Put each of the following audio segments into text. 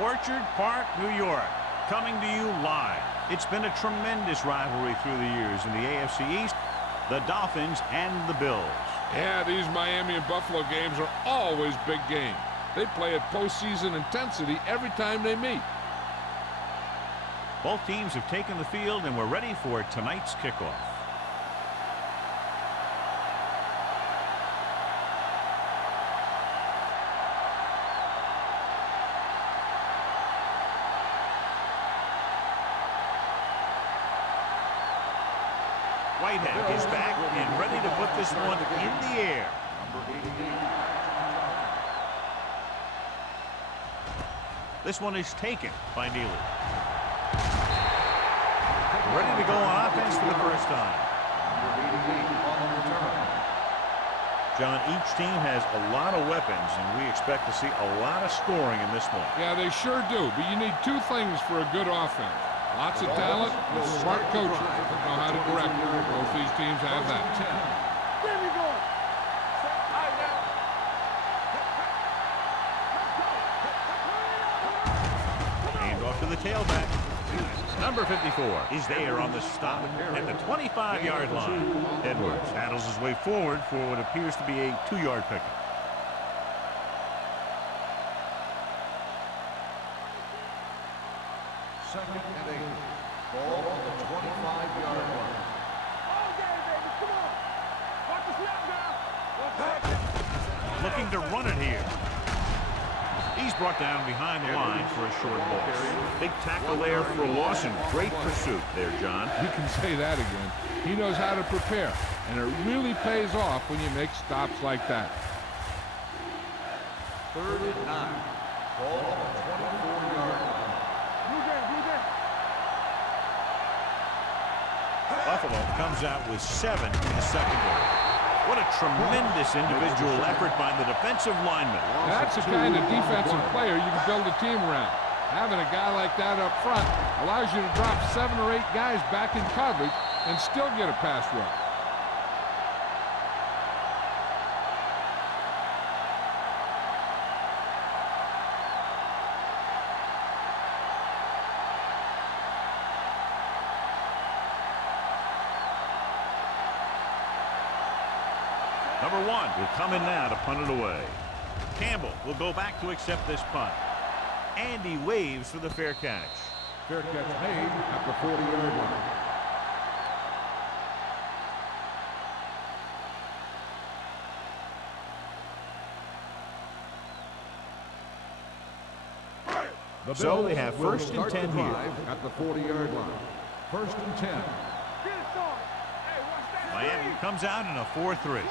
Orchard Park, New York, coming to you live. It's been a tremendous rivalry through the years in the AFC East, the Dolphins and the Bills. Yeah, these Miami and Buffalo games are always big games. They play at postseason intensity every time they meet. Both teams have taken the field and we're ready for tonight's kickoff. Whitehead is back and ready to put this one in the air. This one is taken by Neely. Ready to go on offense for the first time. John, each team has a lot of weapons, and we expect to see a lot of scoring in this one. Yeah, they sure do, but you need two things for a good offense. Lots of talent and smart coaches that know how to direct it. Both these teams have that. Hand off to the tailback. Number 54 is there on the stop at the 25-yard line. Edwards battles his way forward for what appears to be a 2-yard pickup. Second and 8. Ball on the 25-yard line. Come on. Watch the snap now. Looking to run it here. He's brought down behind the line for a short loss. Big tackle there for Lawson. Great pursuit there, John. You can say that again. He knows how to prepare, and it really pays off when you make stops like that. 3rd and 9. Ball on the 24-yard line. Buffalo comes out with 7 in the secondary. What a tremendous individual effort by the defensive lineman. That's the kind of defensive player you can build a team around. Having a guy like that up front allows you to drop 7 or 8 guys back in coverage and still get a pass rush. Number 1 will come in now to punt it away. Campbell will go back to accept this punt. And he waves for the fair catch. Fair catch made at the 40-yard line. So they have 1st and 10 here. At the 40-yard line. 1st and 10. Miami comes out in a 4-3.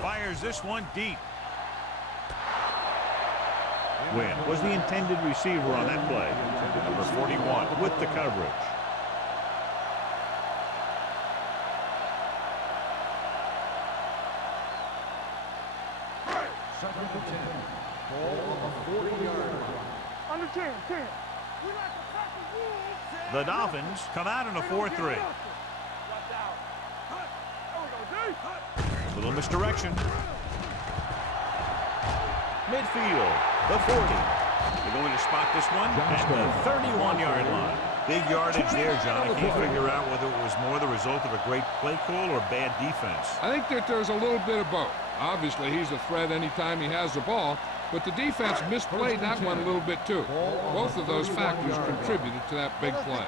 Fires this one deep. Wynn was the intended receiver on that play. Number 41 with the coverage. Second and 10. Ball on the 40-yard line. Under 10. The Dolphins come out in a 4-3. Little misdirection. Midfield, the 40. They're going to spot this one at the 31-yard line. Big yardage there, John. I can't figure out whether it was more the result of a great play call or bad defense. I think that there's a little bit of both. Obviously, he's a threat anytime he has the ball, but the defense misplayed that one a little bit too. Both of those factors contributed to that big play.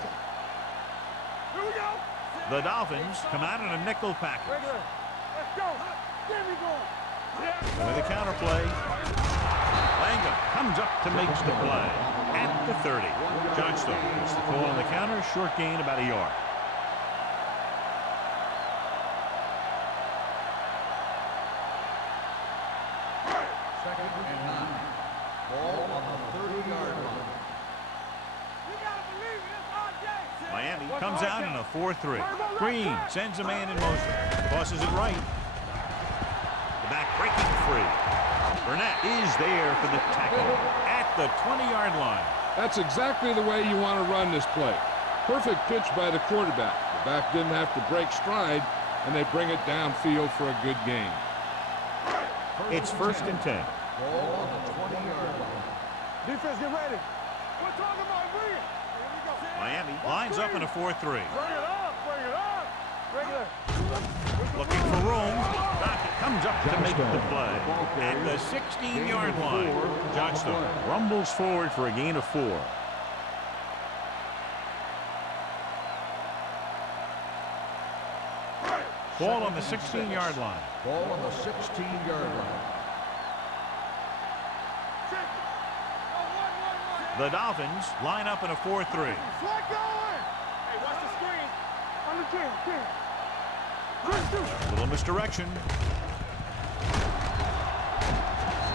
The Dolphins come out in a nickel package. With a counter play. Langham comes up to make the play at the 30. Johnstone gets the call on the counter. Short gain about a yard. Second and 9. Ball on the 30-yard line. Miami comes out in a 4-3. Green sends a man in motion. Tosses it right. The back breaking free. Burnett is there for the tackle at the 20-yard line. That's exactly the way you want to run this play. Perfect pitch by the quarterback. The back didn't have to break stride, and they bring it downfield for a good gain. It's 1st and 10. Ball on the 20-yard line. Defense, get ready. We're talking about bring it. Here we go. Miami lines up in a 4-3. Bring it up, bring it up. Regular. Looking for room. Dockett comes up to make the play. At the 16-yard line, Johnstone rumbles forward for a gain of 4. Ball on the 16-yard line. Ball on the 16-yard line. The Dolphins line up in a 4-3. Flag going. Hey, watch the screen. On the 10. Little misdirection.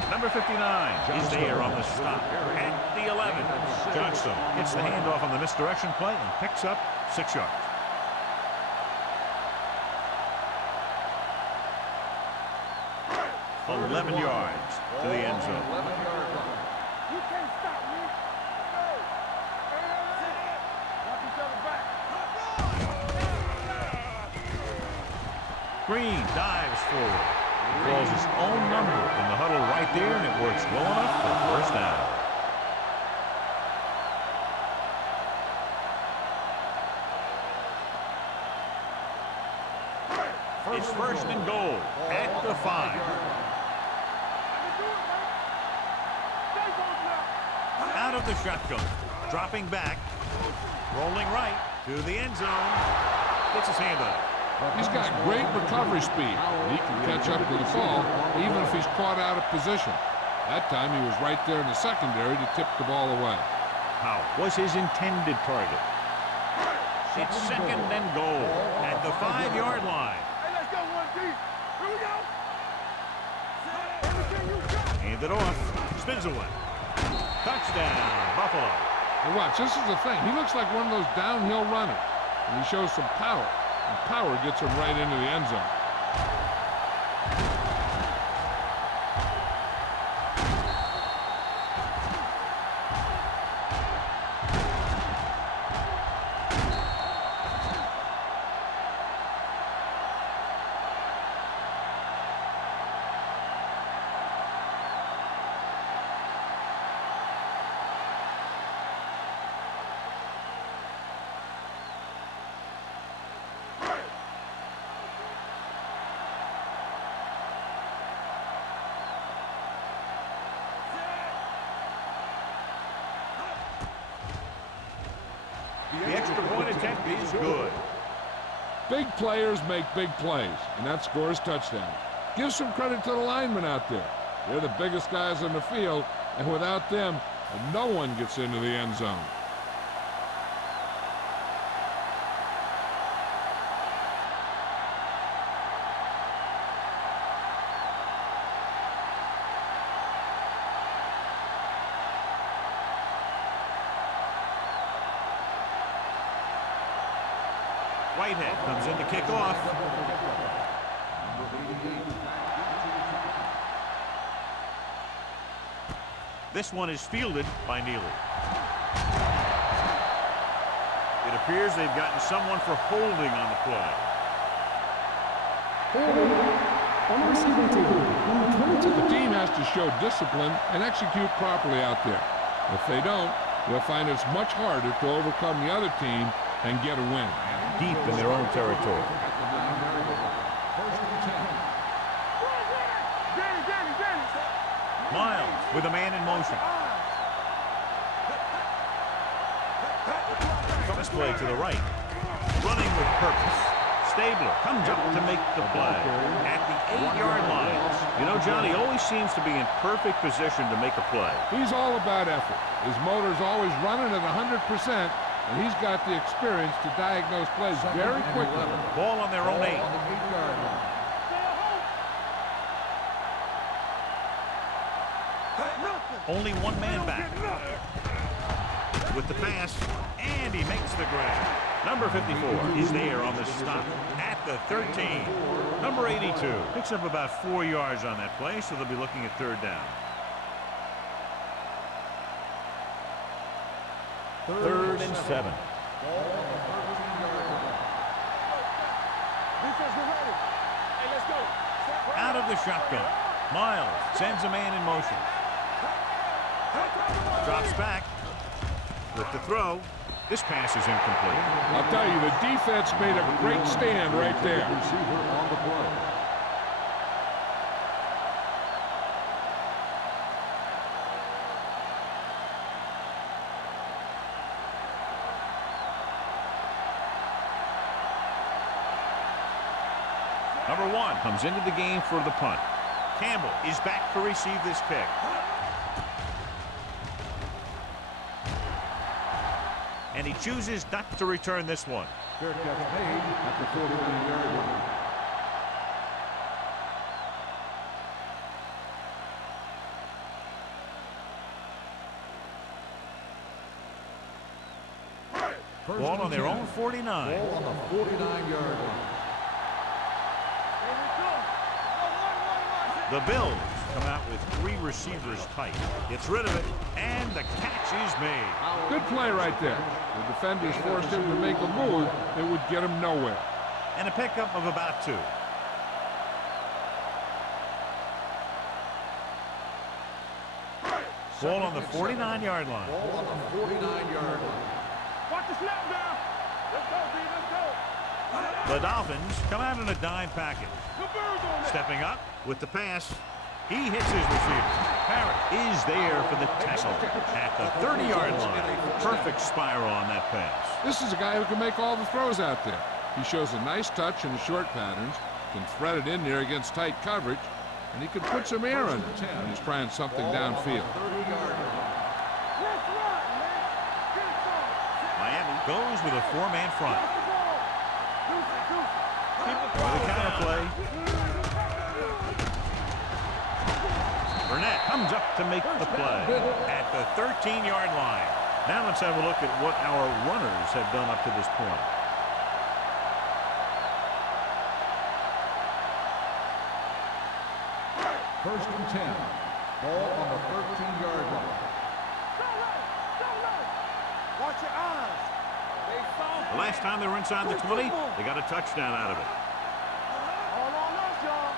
Number 59 is there on the stop. At the 11, Johnstone gets the handoff on the misdirection play and picks up 6 yards. Well, 11 yards to the end zone. 11-yard line. You can't stop me. Hey, watch each other back. Green dives forward. Calls his own number in the huddle right there, and it works well enough for first down. It's first and goal at the 5. Out of the shotgun. Dropping back. Rolling right to the end zone. Gets his hand up. He's got great recovery speed. He can catch up to the ball even if he's caught out of position. That time he was right there in the secondary to tip the ball away. How was his intended target? It's second and goal at the 5-yard line. Hey, let's go, 1 deep. Here we go. Hand it off. Spins away. Touchdown, Buffalo. And watch, this is the thing. He looks like one of those downhill runners. And he shows some power. And power gets him right into the end zone. The extra point attempt is good. Big players make big plays, and that scores touchdowns. Give some credit to the linemen out there. They're the biggest guys on the field, and without them, no one gets into the end zone. Whitehead comes in to kick off. This one is fielded by Neely. It appears they've gotten someone for holding on the play. The team has to show discipline and execute properly out there. If they don't, they'll find it's much harder to overcome the other team and get a win. Deep in their own territory. Miles with a man in motion. Cross play to the right. Running with purpose. Stabler comes up to make the play at the 8-yard line. You know, Johnny always seems to be in perfect position to make a play. He's all about effort. His motor's always running at 100%. And he's got the experience to diagnose plays very quickly. Ball on their own 8. On the 8-yard line. Only one man back. With the pass, and he makes the grab. Number 54 is there on the stop at the 13. Number 82 picks up about 4 yards on that play, so they'll be looking at 3rd down. 3rd and 7. Out of the shotgun. Miles sends a man in motion. Drops back with the throw. This pass is incomplete. I'll tell you, the defense made a great stand right there. Receiver on the play. Number 1 comes into the game for the punt. Campbell is back to receive this kick. And he chooses not to return this one. Fair catch made at the 49-yard line. Ball on their own 49. Ball on the 49-yard line. The Bills come out with 3 receivers tight. Gets rid of it, and the catch is made. Good play right there. The defenders forced him to make a move that would get him nowhere. And a pickup of about 2. Ball on the 49-yard line. Ball on the 49-yard line. Watch the snap now. Let's go, B. Let's go. The Dolphins come out in a dime package. The birds on it. Stepping up with the pass. He hits his receiver. Parrott is there for the tackle at the 30-yard line. Perfect spiral on that pass. This is a guy who can make all the throws out there. He shows a nice touch in the short patterns, can thread it in there against tight coverage, and he can put some air under it when he's trying something downfield. 30-yard line. Let's run, man. Get it going. Miami goes with a 4-man front. Pass the ball. Deuce it, deuce it. Keep it For the going. counter play, Burnett comes up to make the play at the 13-yard line. Now let's have a look at what our runners have done up to this point. First and 10. Ball on the 13-yard line. Watch your eyes. They found The last time they were inside the 20, they got a touchdown out of it. all on us, y'all.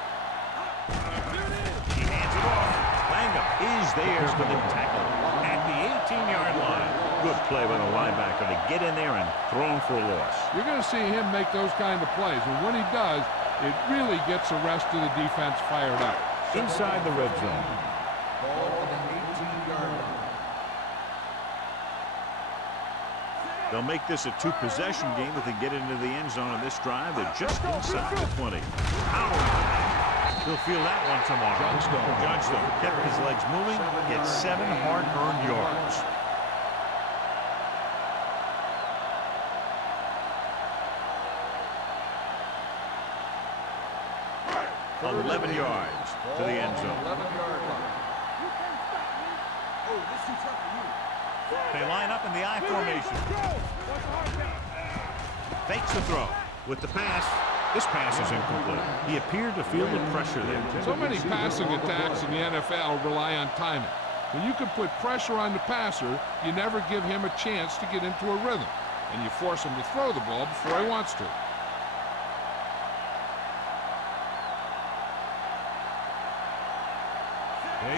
He hands it off. Langham is there for the tackle at the 18-yard line. Good play by the linebacker to get in there and throw him for a loss. You're going to see him make those kind of plays, and when he does, it really gets the rest of the defense fired up. Inside the red zone. Ball on the 18-yard line. They'll make this a 2-possession game if they get into the end zone on this drive. They're just inside the 20. He'll feel that one tomorrow. Johnstone kept his legs moving, gets 7 hard-earned yards. Third and 11 8. yards to the end zone. 11-yard line. They line up in the I formation. Fakes the throw. With the pass, this pass is incomplete. He appeared to feel the pressure there. So many passing attacks in the NFL rely on timing. When you can put pressure on the passer, you never give him a chance to get into a rhythm, and you force him to throw the ball before he wants to.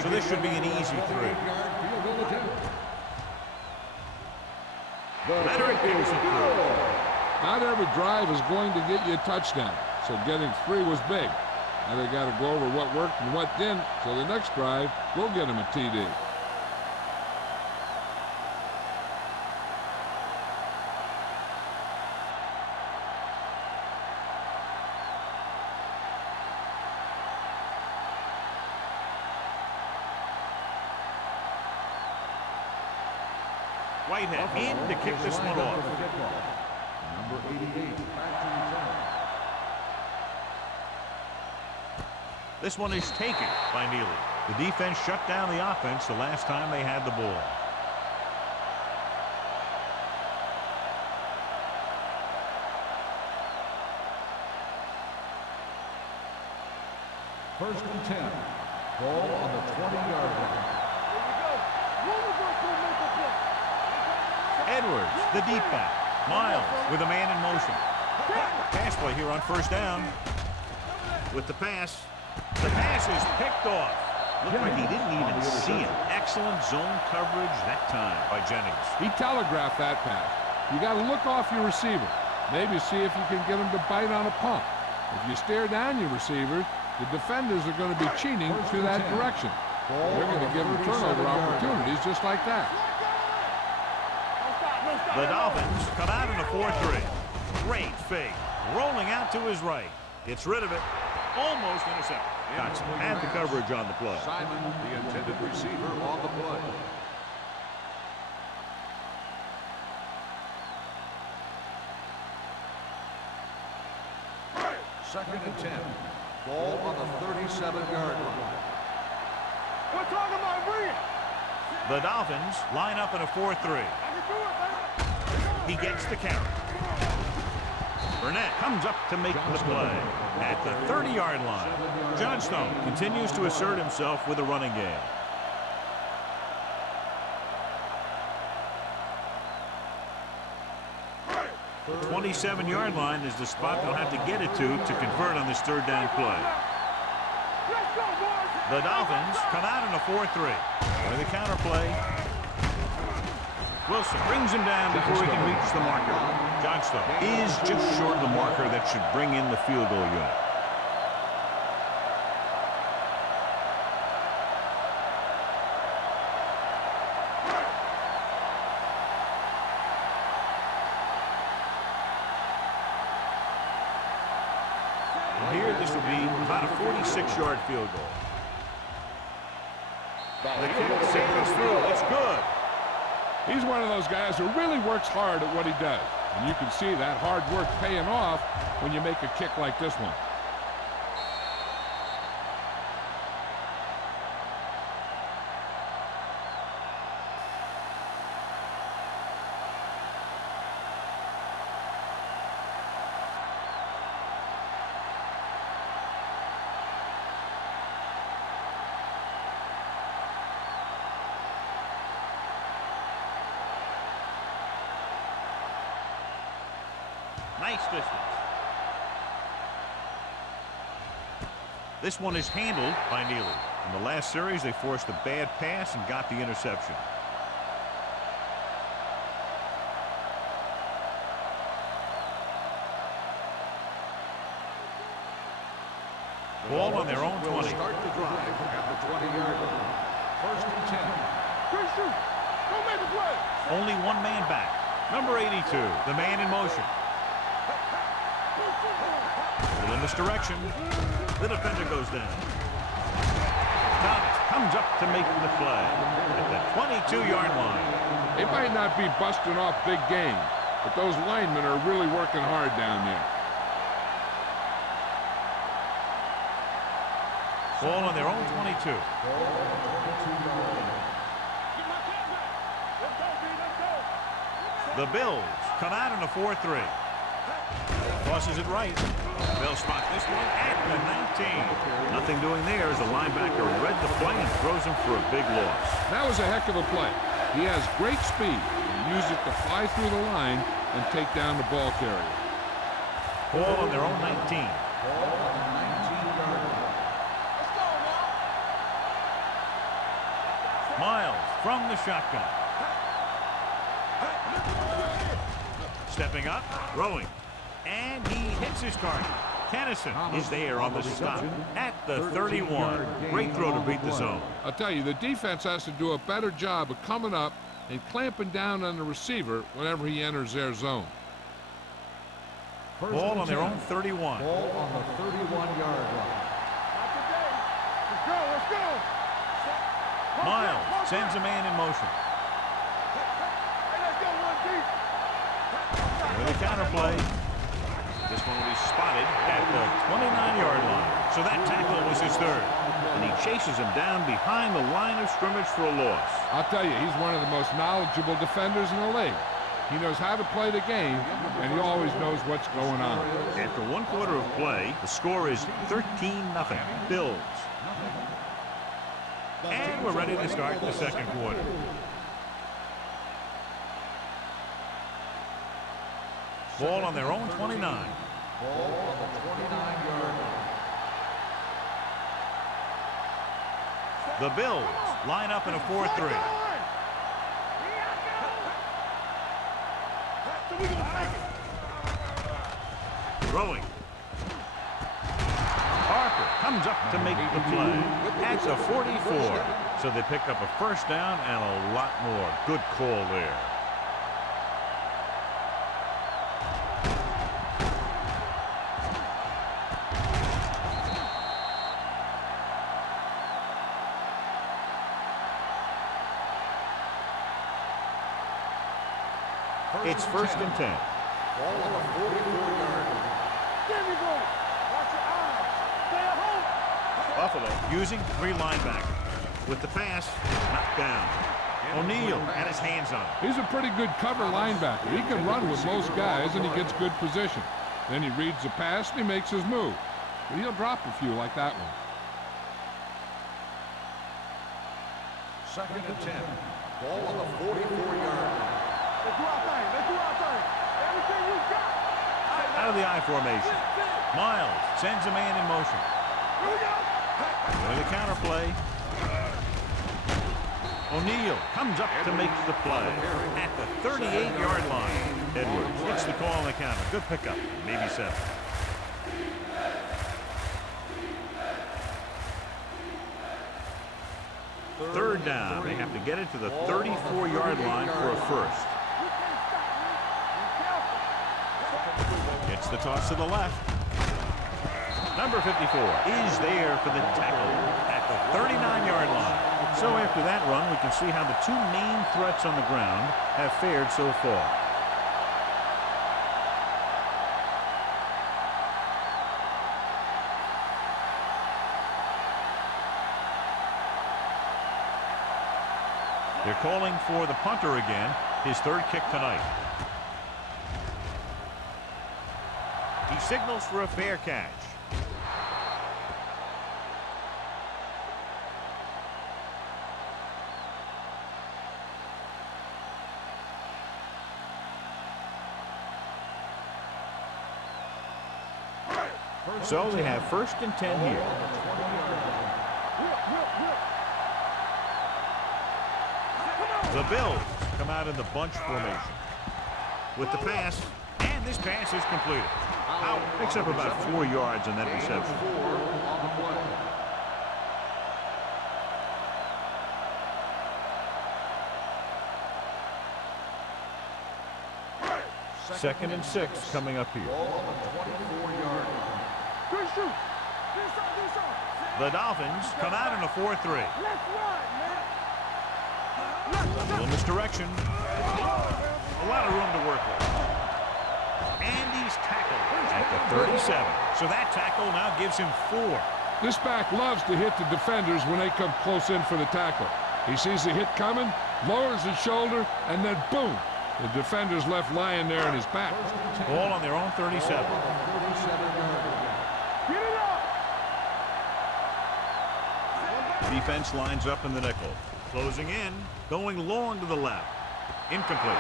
So this should be an easy 3. 8-yard field goal attempt. Leonard gives it through. Not every drive is going to get you a touchdown, so getting 3 was big. Now they got to go over what worked and what didn't, so the next drive will get him a TD. Whitehead in to kick this one off. Number 88, back to return. This one is taken by Neely. The defense shut down the offense the last time they had the ball. First and 10. Ball on the 20-yard line. Edwards, the deep back. Miles with a man in motion. Pass play here on first down. With the pass, The pass is picked off. Looked like he didn't even see it. Excellent zone coverage that time by Jennings. He telegraphed that pass. You got to look off your receiver. Maybe see if you can get him to bite on a pump. If you stare down your receiver, the defenders are going to be cheating to that direction. They're going to give him turnover opportunities just like that. The Dolphins come out in a 4-3. Great fake. Rolling out to his right. Gets rid of it. Almost intercepted. Dotson had the coverage on the play. Simon, the intended receiver, on the play. Second and 10. Ball on the 37-yard line. We're talking about Reed. The Dolphins line up in a 4-3. I can do it, man. He gets the carry. Burnett comes up to make the play at the 30-yard line. Johnstone continues to assert himself with a running game. The 27-yard line is the spot they'll have to get it to convert on this third down play. Let's go, boys. The Dolphins come out in a 4-3. With a counter play. Wilson brings him down before he can reach the marker. Johnstone is just short of the marker that should bring in the field goal unit. And here this will be about a 46-yard field goal. The kick sails through. It's good. He's one of those guys who really works hard at what he does. And you can see that hard work paying off when you make a kick like this one. Nice distance. This one is handled by Neely. In the last series, they forced a bad pass and got the interception. Ball on their own 20. Start the drive at the 20-yard line. First and 10. Great shoot. Go make the play. Only one man back. Number 82, the man in motion. Still in this direction. The defender goes down. Thomas comes up to make the play at the 22-yard line. They might not be busting off big game, but those linemen are really working hard down there. Ball on their own 22. Get my cat back. Let's go, B. Let's go. The Bills come out in a 4-3. Tosses it right. They'll spot this one at the 19. Nothing doing there as the linebacker read the play and throws him for a big loss. That was a heck of a play. He has great speed and use it to fly through the line and take down the ball carrier. Ball on their own 19. Ball on the 19-yard line. Miles from the shotgun. Stepping up, throwing. And he hits his target. Tennyson is there on the stop at the 31. Great throw to beat the zone. I'll tell you, the defense has to do a better job of coming up and clamping down on the receiver whenever he enters their zone. Ball on their own 31. Ball on the 31-yard line. Not today. Let's go. Let's go. Miles sends a man in motion. Hey, let's go, one deep. With a counter play. This one will be spotted at the 29-yard line. So that tackle was his third. And he chases him down behind the line of scrimmage for a loss. I'll tell you, he's one of the most knowledgeable defenders in the league. He knows how to play the game, and he always knows what's going on. After one quarter of play, the score is 13-0. Bills. And we're ready to start the second quarter. Ball on their own 29. Ball on the 29-yard line. The Bills line up in a 4-3. Throwing. Parker comes up to make the play at the 44. So they pick up a first down and a lot more. Good call there. It's 1st and 10. Ball on the 44-yard line. There we go. Watch your eyes. Stay at home. Buffalo using 3 linebackers. With the pass, knocked down. O'Neal had his hands on it. He's a pretty good cover linebacker. He can run with most guys, and he gets good position. Then he reads the pass, and he makes his move. But he'll drop a few like that one. 2nd and 10. Ball on the 44-yard line. Let's do our thing. Let's do our thing. Everything you got. Out of the I formation. Miles sends a man in motion. Here we go. With the counter play. O'Neal comes up to make the play at the 38-yard line. Edwards gets the call on the counter. Good pickup. Maybe 7. Third down. They have to get it to the 34-yard line for a first. Gets the toss to the left. Number 54 is there for the tackle at the 39-yard line. So after that run, we can see how the 2 main threats on the ground have fared so far. They're calling for the punter again, his 3rd kick tonight. He signals for a fair catch. So they have 1st and 10 here. The Bills come out in the bunch formation. With the pass, and this pass is completed. Howard picks up about 4 yards on that reception. 4 on the play. 2nd and 6 coming up here. Ball on the 24-yard line. Good shoot. Do something. The Dolphins come out in a 4-3. Let's run, man. A little misdirection. A lot of room to work with. And he's tackled at the 37. So that tackle now gives him 4. This back loves to hit the defenders when they come close in for the tackle. He sees the hit coming, lowers his shoulder, and then boom. The defender's left lying there in his back. Ball on their own 37. Get it up. Defense lines up in the nickel. Closing in, going long to the left. Incomplete.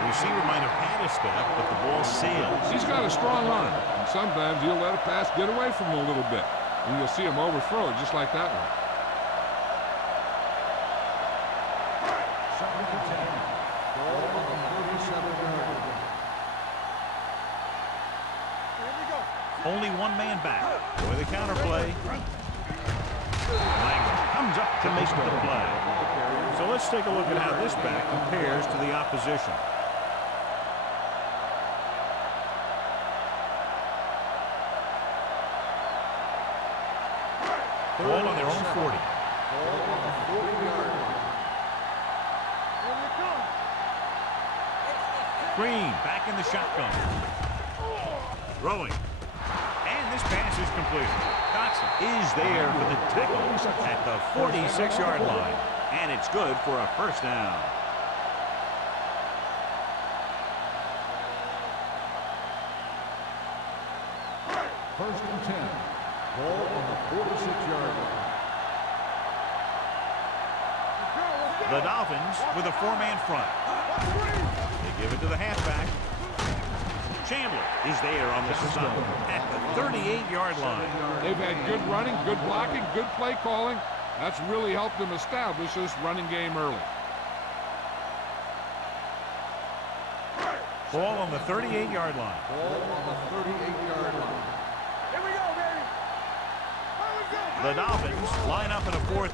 The receiver might have had a step, but the ball sails. He's got a strong arm, and sometimes he'll let a pass get away from him a little bit. And you'll see him overthrow it just like that one. 2nd and 10. Ball on the 37-yard line. Here we go. Only 1 man back. For the counter play. Lang comes up to make the play. So let's take a look at how this back compares to the opposition. Ball on their own 40. Ball on the 40-yard line. Here we come. Green back in the shotgun. Throwing. And this pass is completed. Dotson is there for the tackle at the 46-yard line. And it's good for a first down. First and 10. Ball on the 46-yard line. The Dolphins with a 4-man front. They give it to the halfback. Chandler is there on the stop at the 38-yard line. They've had good running, good blocking, good play calling, That's really helped them establish this running game early. Ball on the 38-yard line. Ball on the 38-yard line. Here we go, baby. The Dolphins line up in a 4-3.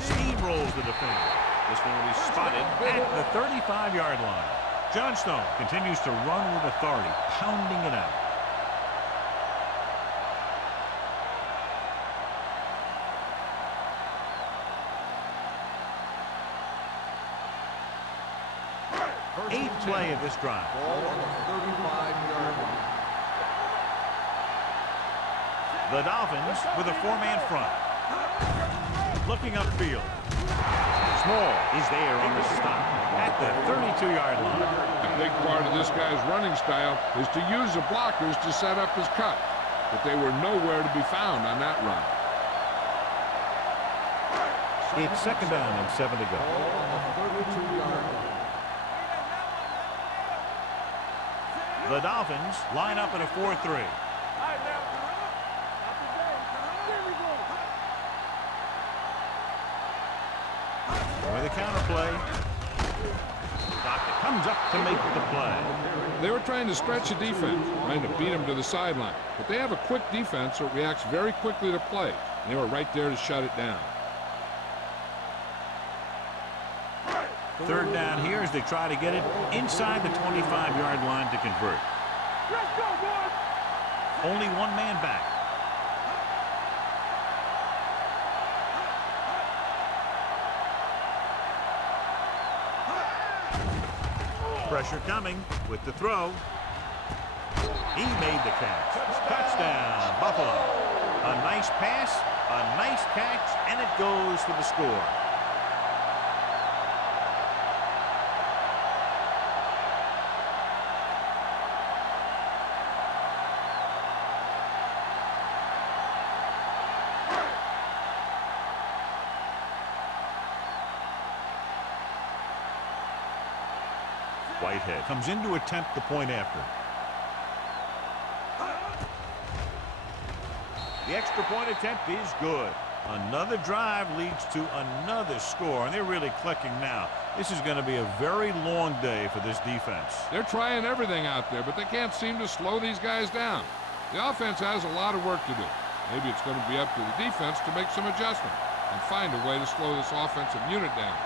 Steamrolls the defender. This one will be spotted at the 35-yard line. Johnstone continues to run with authority, pounding it out. Eighth play of this drive. Ball on the 35-yard line. The Dolphins with a 4-man front. Looking upfield. Small is there on the stop at the 32-yard line. A big part of this guy's running style is to use the blockers to set up his cut, but they were nowhere to be found on that run. It's second down and 7 to go. Ball on the 32-yard line. The Dolphins line up in a 4-3. With a counter play. Doctor comes up to make the play. They were trying to stretch the defense, trying to beat him to the sideline, but they have a quick defense that reacts very quickly to play, and they were right there to shut it down. Third down here as they try to get it inside the 25-yard line to convert. Let's go, boys. Only one man back. Pressure coming with the throw. He made the catch. Touchdown, Buffalo. A nice pass, a nice catch, and it goes for the score. Whitehead comes in to attempt the point after. The extra point attempt is good. Another drive leads to another score, and they're really clicking now. This is going to be a very long day for this defense. They're trying everything out there, but they can't seem to slow these guys down. The offense has a lot of work to do. Maybe it's going to be up to the defense to make some adjustment and find a way to slow this offensive unit down.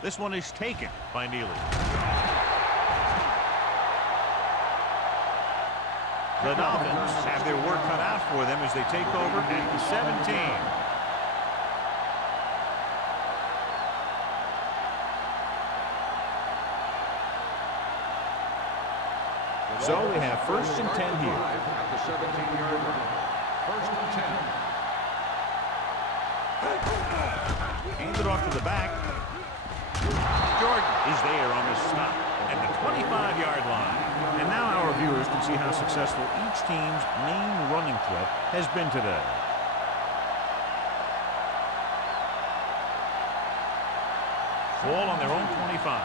This one is taken by Neely. The Dolphins have their work cut out for them as they take over at the 17. So we have first and 10 here. At the 17-yard line. First and 10. Hand it off to the back. Jordan is there on the stop at the 25-yard line. And now our viewers can see how successful each team's main running threat has been today. Ball on their own 25.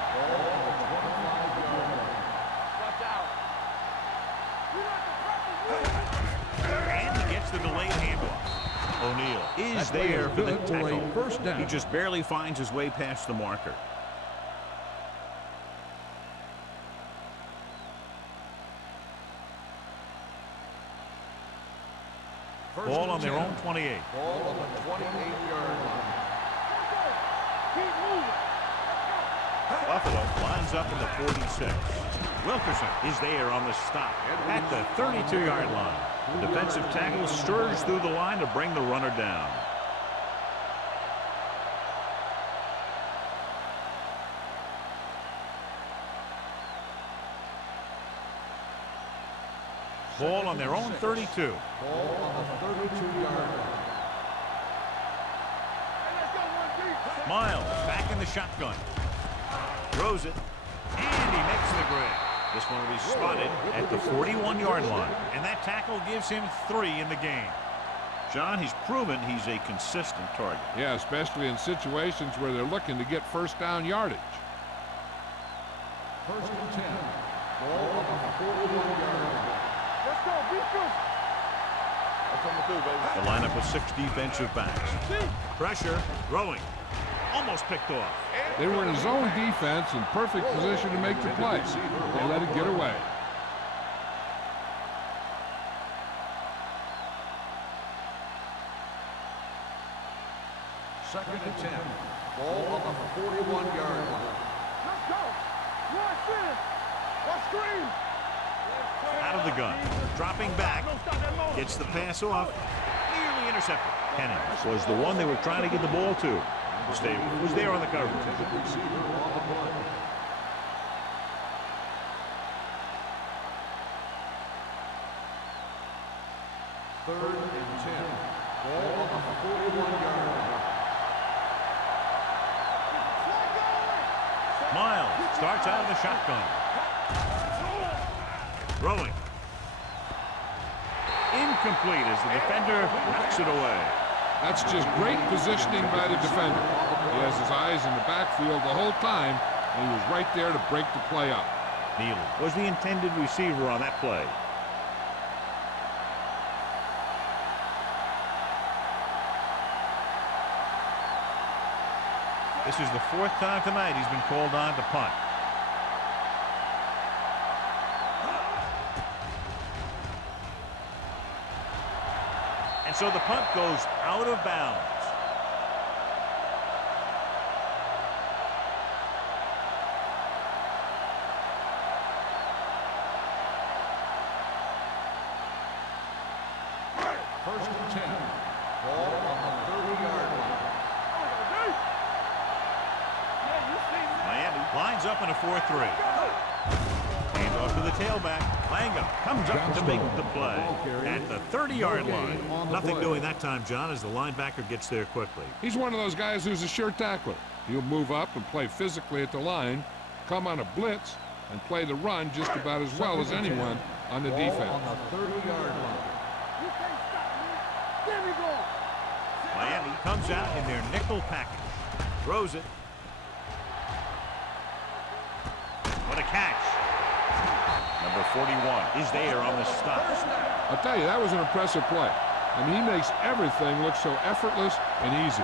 And he gets the delayed handoff. O'Neal is there for the tackle. First down. He just barely finds his way past the marker. Ball on their own 28. Ball on the 28-yard line. Buffalo lines up in the 46. Wilkerson is there on the stop at the 32-yard line. The defensive tackle stirs through the line to bring the runner down. Ball on their own 32. Ball on the 32-yard line. Miles back in the shotgun. Throws it, and he makes the grab. This one will be spotted at the 41-yard line. And that tackle gives him 3 in the game. John, he's proven he's a consistent target. Yeah, especially in situations where they're looking to get first down yardage. First and 10. Ball on the 41-yard line. Let's go, defense. The lineup with 6 defensive backs. Pressure, throwing, almost picked off. They were in a zone defense in perfect position to make the play. They let it get away. Second and 10. Ball on the 41-yard line. Let's go. Watch this. Watch screen. Out of the gun, dropping back, gets the pass off, nearly intercepted. Hennings was the one they were trying to get the ball to. Stabler was there on the coverage. Third and 10. Ball on the 41-yard line. Miles starts out of the shotgun. Throwing. Incomplete as the defender knocks it away. That's just great positioning by the defender. He has his eyes in the backfield the whole time, and he was right there to break the play up. Neely was the intended receiver on that play. This is the 4th time tonight he's been called on to punt. And so the punt goes out of bounds. First and 10. Ball on the 30-yard line. Miami lines up in a 4-3. Hands off to the tailback. Langham comes up to make the play at the 30-yard line. Nothing doing that time, John, as the linebacker gets there quickly. He's one of those guys who's a sure tackler. He'll move up and play physically at the line, come on a blitz, and play the run just about as well as anyone on the defense. On the 30-yard line. You can't stop me. There we go. Miami comes out in their nickel package. Throws it. What a catch. Number 41 is there on the stop. I'll tell you, that was an impressive play. I mean, he makes everything look so effortless and easy.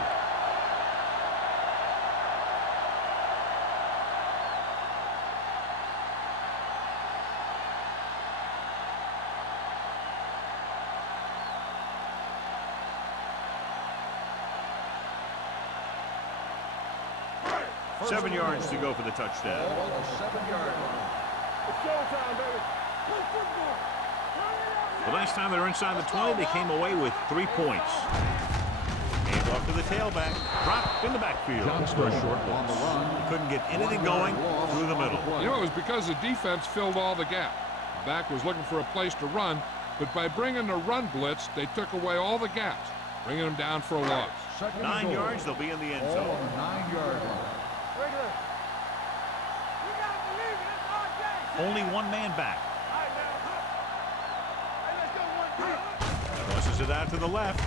First 7 yards to go for the touchdown. Ball on the 7-yard line. It's showtime, baby. Play football. The last time they were inside the 20, they came away with 3 points. Hands off to the tailback. Dropped in the backfield for a short on the loss. run. He couldn't get anything going through the middle. You know, it was because the defense filled all the gap. The back was looking for a place to run, but by bringing the run blitz, they took away all the gaps, bringing them down for a loss. 9 yards, they'll be in the end Ball zone. on the 9-yard line. Regular. You gotta believe it. It's our day. Only one man back. All right, man. Hey, let's go 1 deep. Tosses it out to the left.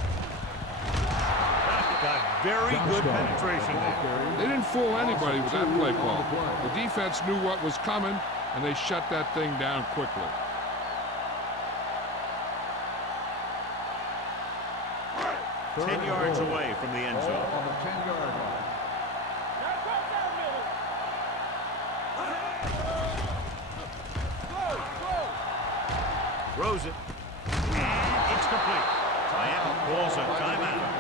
Got very good penetration there. They didn't fool anybody with that play call. The defense knew what was coming, and they shut that thing down quickly. Third 10 and yards goal. away from the end Ball zone. on the 10-yard line. Throws it. And it's complete. Miami calls a timeout.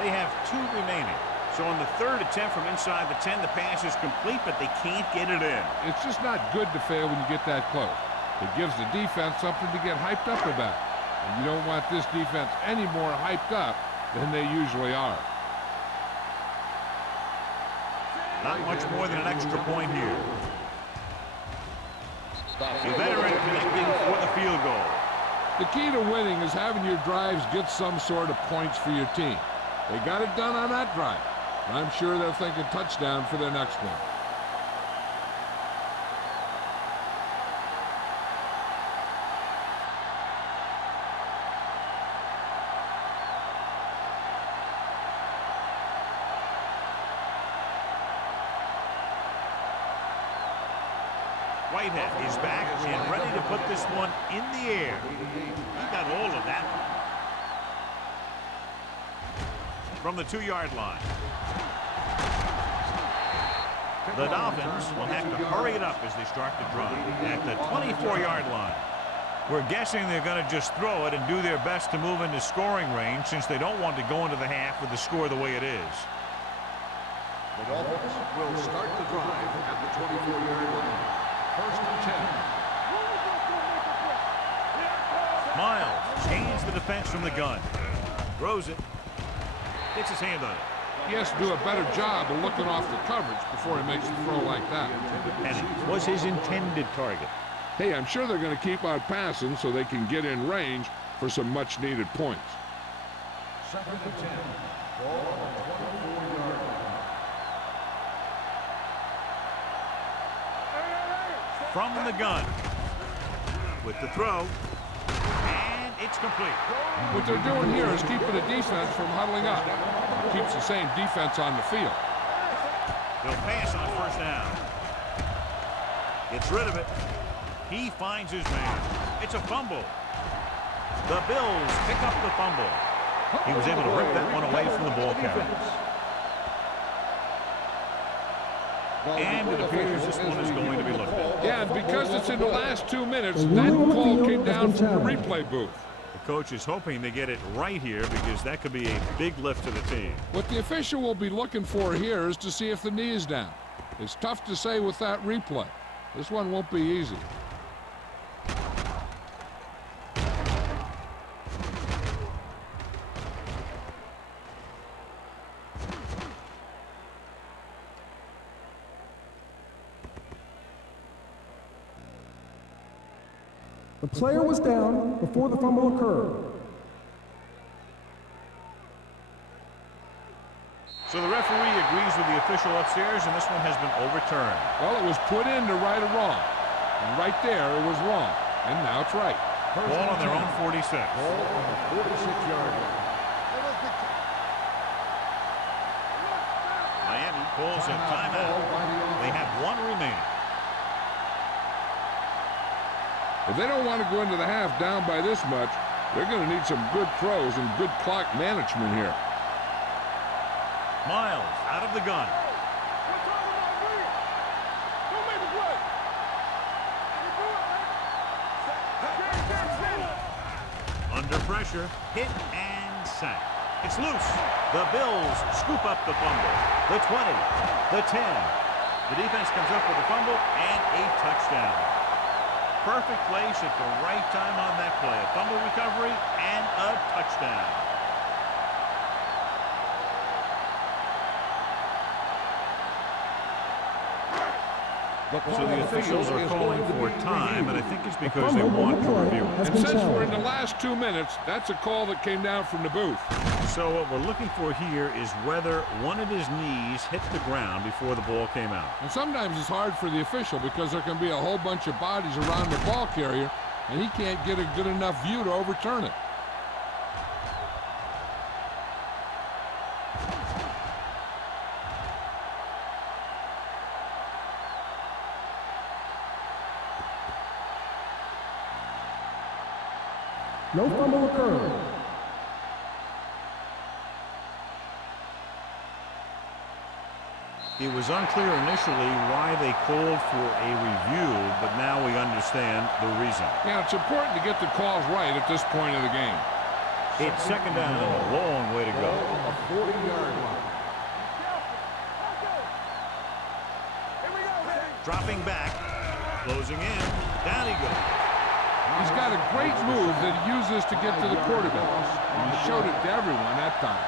They have 2 remaining. So on the 3rd attempt from inside the 10, the pass is complete, but they can't get it in. It's just not good to fail when you get that close. It gives the defense something to get hyped up about. And you don't want this defense any more hyped up than they usually are. Not much more than an extra point here. The veteran connecting for the field goal. The key to winning is having your drives get some sort of points for your team. They got it done on that drive. And I'm sure they're thinking touchdown for their next one. Whitehead is back and ready to put this one in the air. He got all of that. From the 2-yard line. The Dolphins will have to hurry it up as they start the drive at the 24-yard line. We're guessing they're going to just throw it and do their best to move into scoring range since they don't want to go into the half with the score the way it is. The Dolphins will start the drive at the 24-yard line. First and 10. Miles gains the defense from the gun. Throws it. Gets his hand on it. He has to do a better job of looking off the coverage before he makes a throw like that. And it was his intended target. Hey, I'm sure they're going to keep on passing so they can get in range for some much-needed points. Second and 10. Ball on the 24-yard line. From the gun. With the throw. And it's complete. What they're doing here is keeping the defense from huddling up. It keeps the same defense on the field. They'll pass on first down. Gets rid of it. He finds his man. It's a fumble. The Bills pick up the fumble. He was able to rip that one away from the ball carrier. And it appears this one is going to be looked at. Yeah, and because it's in the last 2 minutes, that call came down from the replay booth. The coach is hoping they get it right here because that could be a big lift to the team. What the official will be looking for here is to see if the knee is down. It's tough to say with that replay. This one won't be easy. The player was down before the fumble occurred. So the referee agrees with the official upstairs, and this one has been overturned. Well, it was put in to right a wrong. And right there, it was wrong. And now it's right. Ball on their own 46. Ball on the 46-yard line. Miami pulls a timeout. They have one remaining. If they don't want to go into the half down by this much, they're going to need some good throws and good clock management here. Miles out of the gun. Under pressure, hit and sack. It's loose. The Bills scoop up the fumble. The 20, the 10. The defense comes up with a fumble and a touchdown. Perfect place at the right time on that play. A fumble recovery and a touchdown. So the officials are calling for time, and I think it's because they want to review it. And since we're in the last 2 minutes, that's a call that came down from the booth. So what we're looking for here is whether one of his knees hit the ground before the ball came out. And sometimes it's hard for the official because there can be a whole bunch of bodies around the ball carrier, and he can't get a good enough view to overturn it. No fumble occurred. It was unclear initially why they called for a review, but now we understand the reason. Yeah, it's important to get the calls right at this point of the game. It's second down and a long way to go. Ball on the 40-yard line. Dropping back, closing in, down he goes. He's got a great move that he uses to get to the quarterback. And he showed it to everyone that time.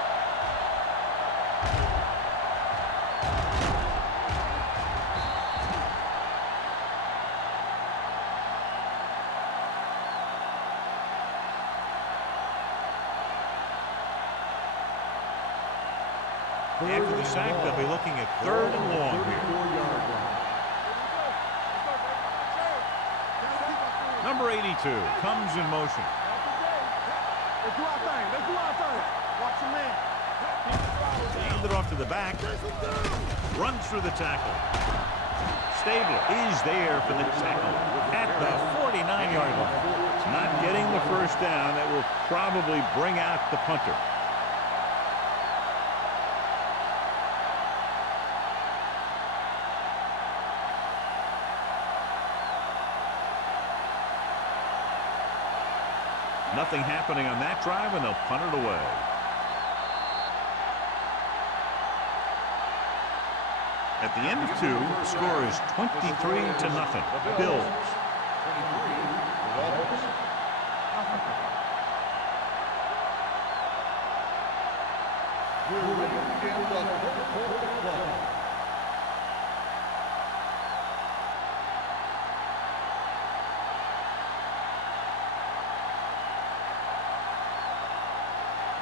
After the sack, they'll be looking at third and long here. 34-yard line. Number 82 comes in motion. Let's do our thing. Let's do our thing. Watch your man. Hand it off to the back. Runs through the tackle. Stabler is there for the tackle at the 49-yard line. Not getting the first down. That will probably bring out the punter. Nothing happening on that drive, and they'll punt it away. At the end of 2, the score is 23-0. Bills. We're ready to begin the third quarter.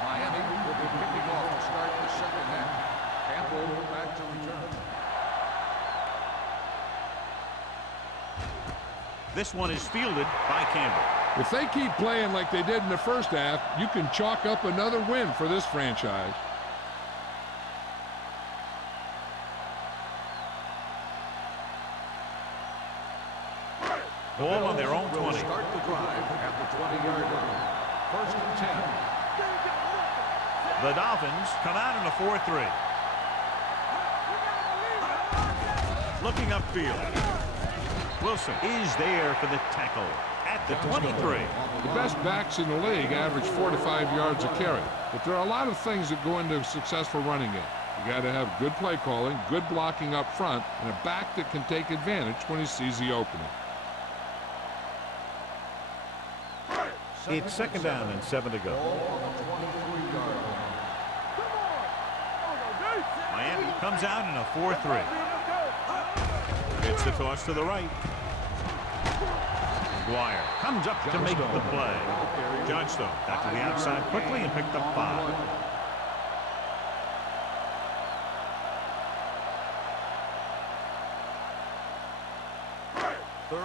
Miami will be kicking off to start the second half. Campbell back to return. This one is fielded by Campbell. If they keep playing like they did in the first half, you can chalk up another win for this franchise. Ball on their own 20. Will start the drive at the 20-yard line. First and 10. The Dolphins come out in a 4-3. Looking upfield. Wilson is there for the tackle at the 23. The best backs in the league average 4 to 5 yards a carry. But there are a lot of things that go into a successful running game. You got to have good play calling, good blocking up front, and a back that can take advantage when he sees the opening. It's second down and 7 to go. Miami comes out in a 4-3. Gets the toss to the right. McGuire comes up to make the play. Johnstone got to the outside quickly and picked up 5.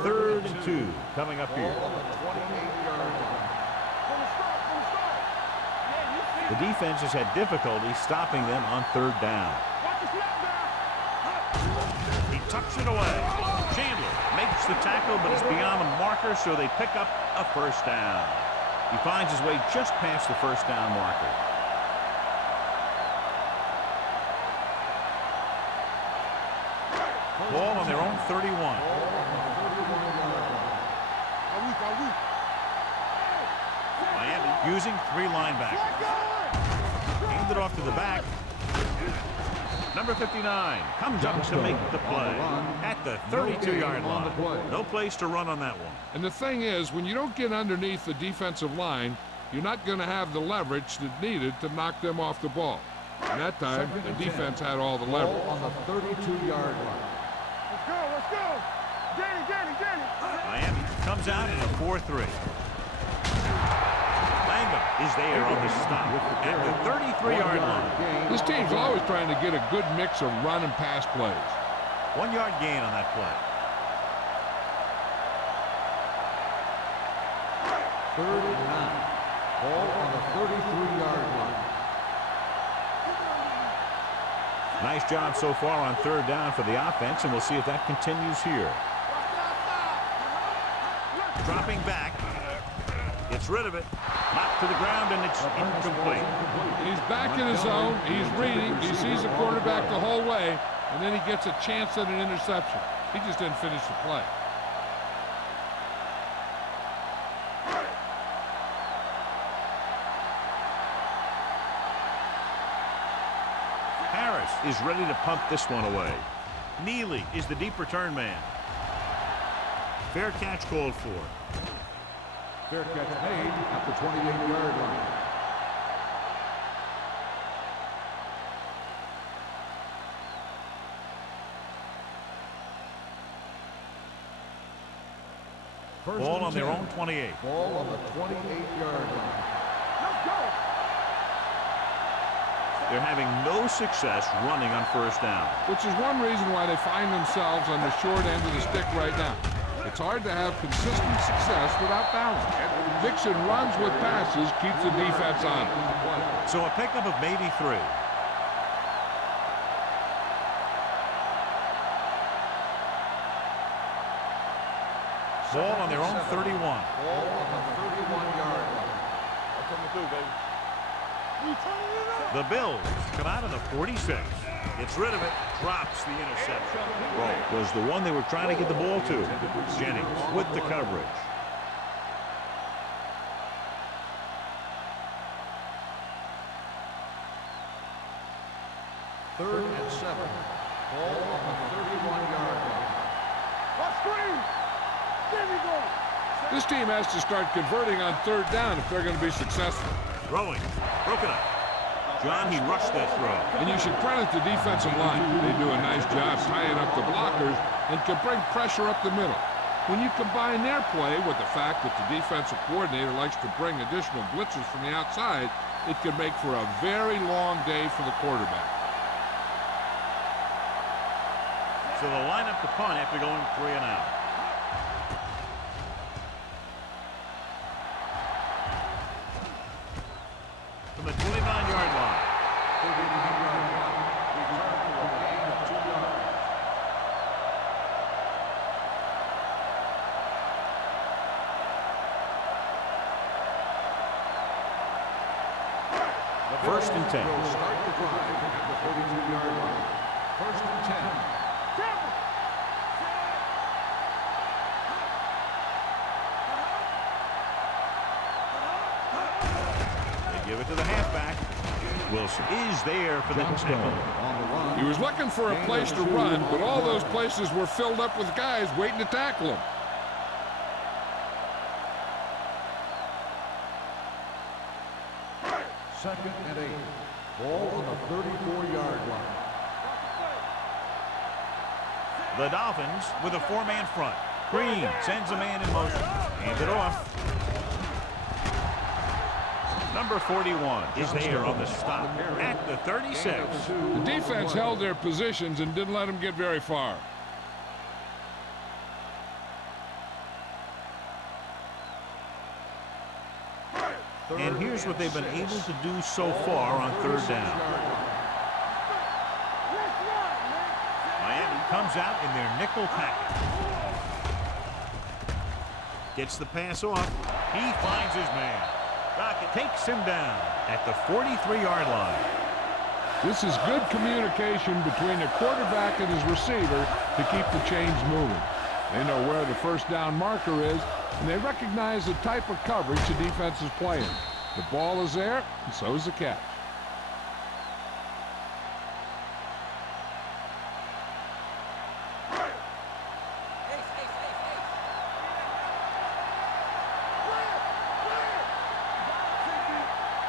Third and 2 coming up here. The defense has had difficulty stopping them on third down. He tucks it away. Chandler makes the tackle, but it's beyond the marker, so they pick up a first down. He finds his way just past the first down marker. Ball on their own 31. Miami using 3 linebackers. Handed off to the back. Number 59 comes up to make the play at the 32-yard line. No place to run on that one. And the thing is, when you don't get underneath the defensive line, you're not going to have the leverage that needed to knock them off the ball. And that time, the defense had all the leverage. On the 32-yard line. Let's go. Danny. Miami comes out in a 4-3. Langham is there on the stop at the 33-yard line. This team's always trying to get a good mix of run and pass plays. 1-yard gain on that play. Third and 9. Ball on the 33-yard line. Nice job so far on third down for the offense, and we'll see if that continues here. Dropping back. Gets rid of it. Knocked to the ground, and it's incomplete. He's back in his zone. He's reading. He sees the quarterback the whole way, and then he gets a chance at an interception. He just didn't finish the play. Harris is ready to punt this one away. Neely is the deep return man. Fair catch called for. Fair catch made at the 28-yard line. Ball on their own 28. Ball on the 28-yard line. Let's go. They're having no success running on first down. Which is one reason why they find themselves on the short end of the stick right now. It's hard to have consistent success without balance. Mixing runs with passes keeps the defense on it. So a pickup of maybe 3. Ball on their own 31. Ball on the 31-yard line. That's what we do, baby. You turning it up. The Bills come out of the 46. Gets rid of it, drops the interception. Throw was the one they were trying to get the ball to. Jennings with the coverage. Third and 7. Ball on the 31-yard line. What screen? There we go. This team has to start converting on third down if they're going to be successful. Throwing. Broken up. John, he rushed that throw. And you should credit the defensive line. They do a nice job tying up the blockers and can bring pressure up the middle. When you combine their play with the fact that the defensive coordinator likes to bring additional blitzes from the outside, it can make for a very long day for the quarterback. So they'll line up the punt after going 3 and out. From the 29-yard line. First and 10. Will start the drive at the 32-yard line. First and 10. Give it to the halfback. Wilson is there for the tackle. On the run. He was looking for a place to run, but all those places were filled up with guys waiting to tackle him. Second and 8. Ball on the 34-yard line. The Dolphins with a 4-man front. Green sends a man in motion. Hand it off. Number 41 is there on the stop at the 36. The defense held their positions and didn't let them get very far. And here's what they've been able to do so far on third down. Miami comes out in their nickel package. Gets the pass off. He finds his man. Dockett takes him down at the 43-yard line. This is good communication between the quarterback and his receiver to keep the chains moving. They know where the first down marker is, and they recognize the type of coverage the defense is playing. The ball is there, and so is the catch.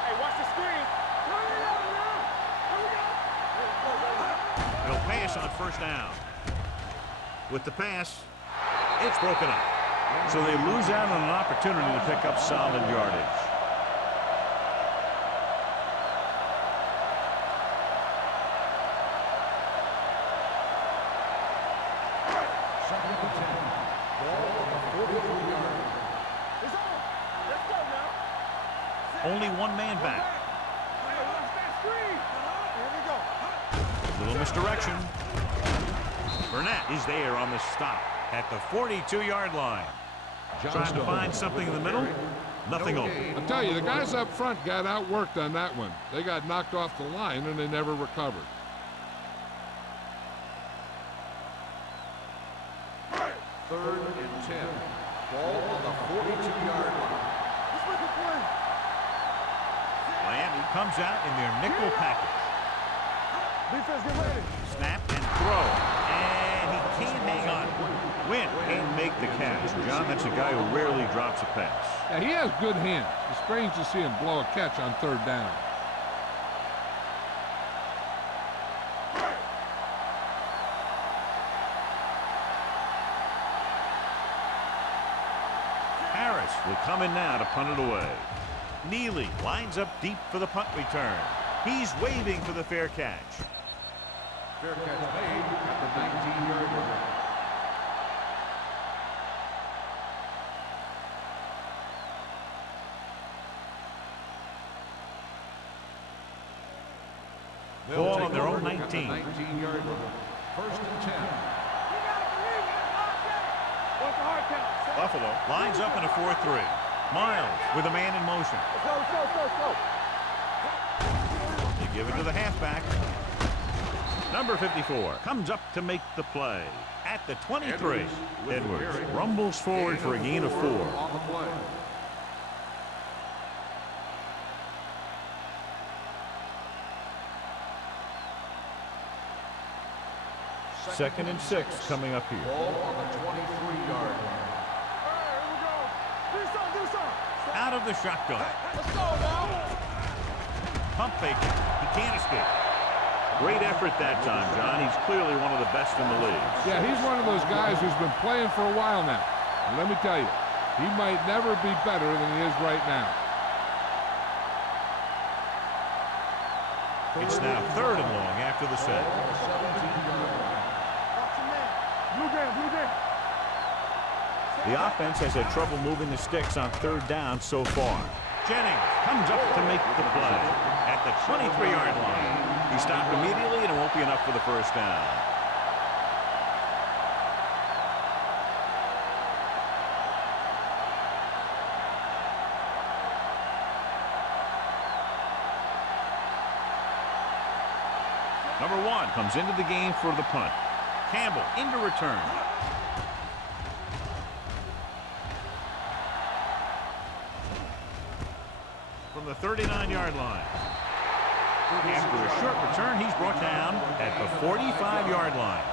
Hey, watch the screen. They'll pass on first down. With the pass, it's broken up. So they lose out on an opportunity to pick up solid yardage. Second and 10. Ball on the 43-yard line. It's on. Let's go now. Only one man back. Hey, watch that screen. Here we go. Little misdirection. Burnett is there on the stop at the 42-yard line. Trying to find something in the middle. Nothing open. I'll tell you, the guys up front got outworked on that one. They got knocked off the line, and they never recovered. Third and 10. Ball on the 42-yard line. Let's make a play. Miami comes out in their nickel package. Defense, get ready. Snap and throw. And he can't hang on. Win and make the catch. John, that's a guy who rarely drops a pass. Yeah, he has good hands. It's strange to see him blow a catch on third down. Harris will come in now to punt it away. Neely lines up deep for the punt return. He's waving for the fair catch. Fair catch made at the 19-yard line. Ball on their own 19. 19-yard line. First and 10. What's the hard count? Buffalo lines up in a 4-3. Miles with a man in motion. Let's go. They give it to the halfback. Number 54 comes up to make the play. At the 23, Edwards rumbles forward for a gain of 4. On the play. Second and 6 coming up here. Ball on the 23-yard line. Here we go. Do something. Out of the shotgun. Let's go now. Pump faking. He can't escape. Great effort that time, John. He's clearly one of the best in the league. Yeah, he's one of those guys who's been playing for a while now. And let me tell you, he might never be better than he is right now. It's now 3rd and long after the set. Blue game. The offense has had trouble moving the sticks on 3rd down so far. Jennings comes up to make the play. At the 23-yard line. He stopped immediately, and it won't be enough for the first down. Number 1 comes into the game for the punt. Campbell into return. From the 39-yard line. After a short return, he's brought down at the 45-yard line.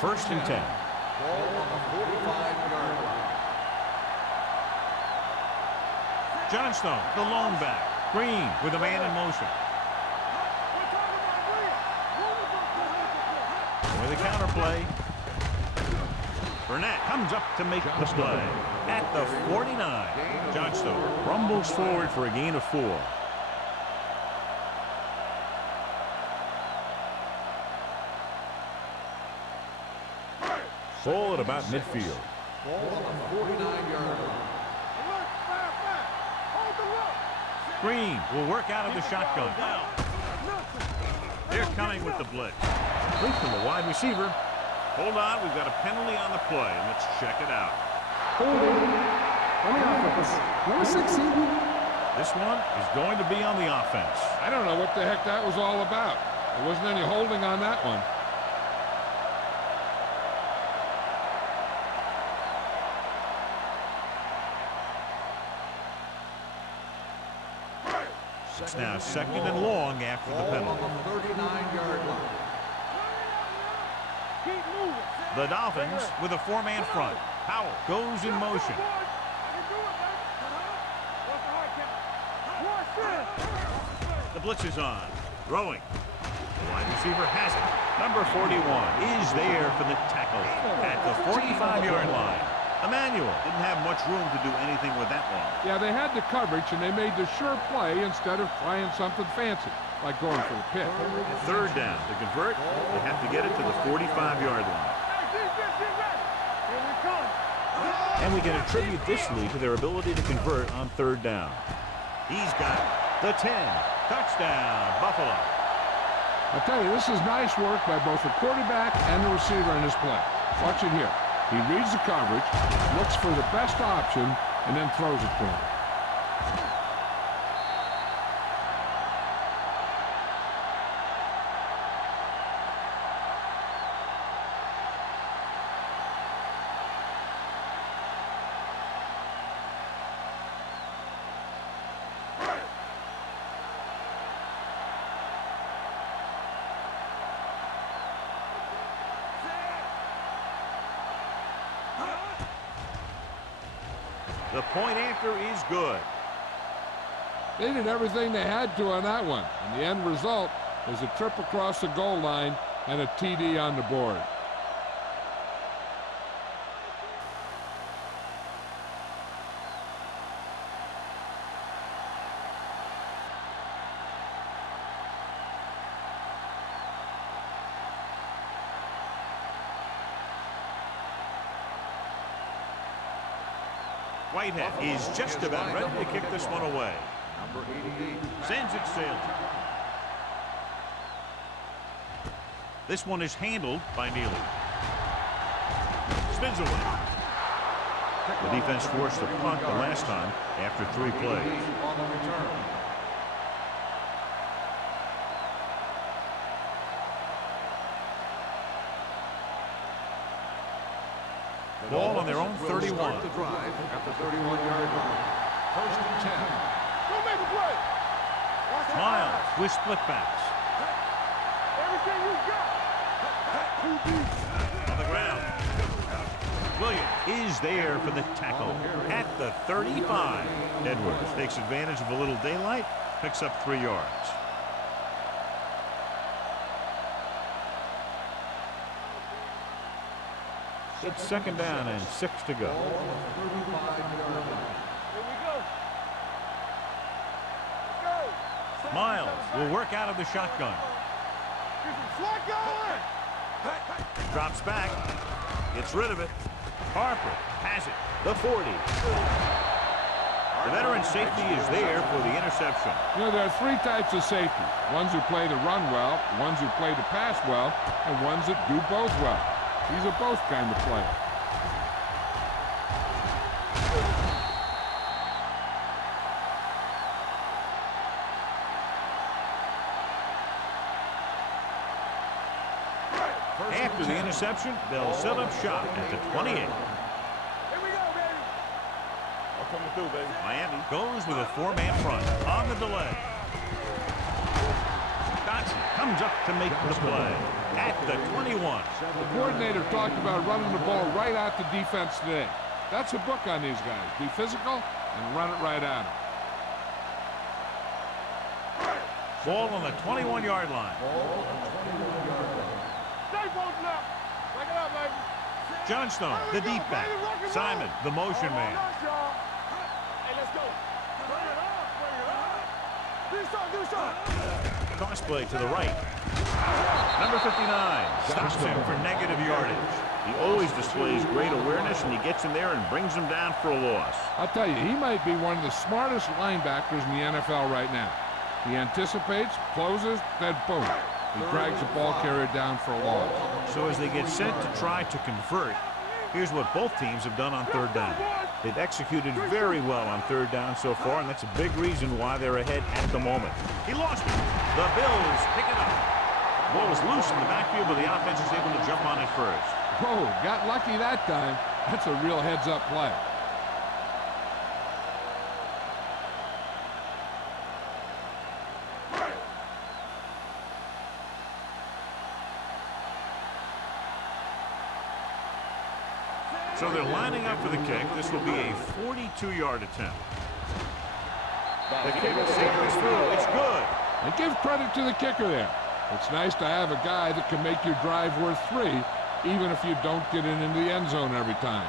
First and 10. Ball on the 45-yard line. Johnstone, the lone back. Green with a man in motion. With a counter play. Burnett comes up to make the play. At the 49, Johnstone rumbles forward for a gain of 4. Ball at about midfield. Ball on the 49-yard line. Green will work out of the shotgun. They're coming with the blitz. Blitz from the wide receiver. Hold on, we've got a penalty on the play. Let's check it out. Holding on the offense. Number 16. This one is going to be on the offense. I don't know what the heck that was all about. There wasn't any holding on that one. It's now 2nd and long after the Ball penalty. on the 39-yard line. The Dolphins with a 4-man front. Powell goes in motion. The blitz is on. Throwing. The wide receiver has it. Number 41 is there for the tackle at the 45-yard line. Emmanuel didn't have much room to do anything with that one. Yeah, they had the coverage, and they made the sure play instead of trying something fancy, like going for the pick. 3rd down. To convert, they have to get it to the 45-yard line. And we can attribute this lead to their ability to convert on 3rd down. He's got the 10. Touchdown, Buffalo. I tell you, this is nice work by both the quarterback and the receiver in this play. Watch it here. He reads the coverage, looks for the best option, and then throws it to him. The point after is good. They did everything they had to on that one, and the end result is a trip across the goal line and a TD on the board. Whitehead is just about ready to kick this one away. Number 88. Sends it sailing. This one is handled by Neely. Spins away. The defense forced a punt the last time after 3 plays. On the return. Ball on their own 31. Start the drive at the 31-yard line. First and 10. Go make a play. Watch that Miles pass. with split-backs. Everything you got. On the ground. Williams is there for the tackle at the 35. Edwards takes advantage of a little daylight, picks up 3 yards. It's second down and 6 to go. Here we go. Let's go. Miles will work out of the shotgun. Get some slot going. Drops back. Gets rid of it. Harper has it. The 40. The veteran safety is there for the interception. You know, there are 3 types of safety. Ones who play to run well, ones who play to pass well, and ones that do both well. These are both kind of players. After the interception, they'll set up shop at the 28. Here we go, baby. I'm coming through, baby. Miami goes with a 4-man front on the delay. Dotson comes up to make the play at the 21. The coordinator talked about running the ball right at the defense today. That's a book on these guys. Be physical and run it right at them. Ball on the 21-yard line. Stay posted up. Back it up, baby. Johnstone, the deep back. Simon, the motion man. Hey, let's go. Bring it up. Bring it up. Do something. Do something. Toss play to the right. Number 59 stops him for negative yardage. He always displays great awareness, and he gets in there and brings him down for a loss. I'll tell you, he might be one of the smartest linebackers in the NFL right now. He anticipates, closes, then boom. He drags the ball carrier down for a loss. So as they get set to try to convert, here's what both teams have done on 3rd down. They've executed very well on 3rd down so far, and that's a big reason why they're ahead at the moment. He lost it. The Bills pick it up. Ball is loose in the backfield, but the offense is able to jump on it first. Whoa, got lucky that time. That's a real heads-up play. So they're lining up for the kick. This will be a 42-yard attempt. The kick sails through. It's good. And give credit to the kicker there. It's nice to have a guy that can make your drive worth 3, even if you don't get it into the end zone every time.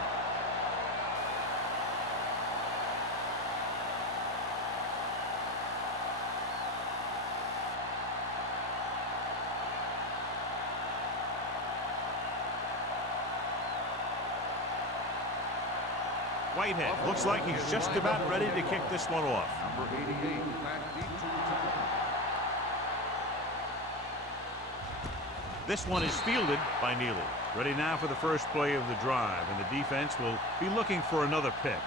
Whitehead looks like he's just about ready to kick this one off. Number 88, back deep to return. This one is fielded by Neely. Ready now for the first play of the drive, and the defense will be looking for another pick.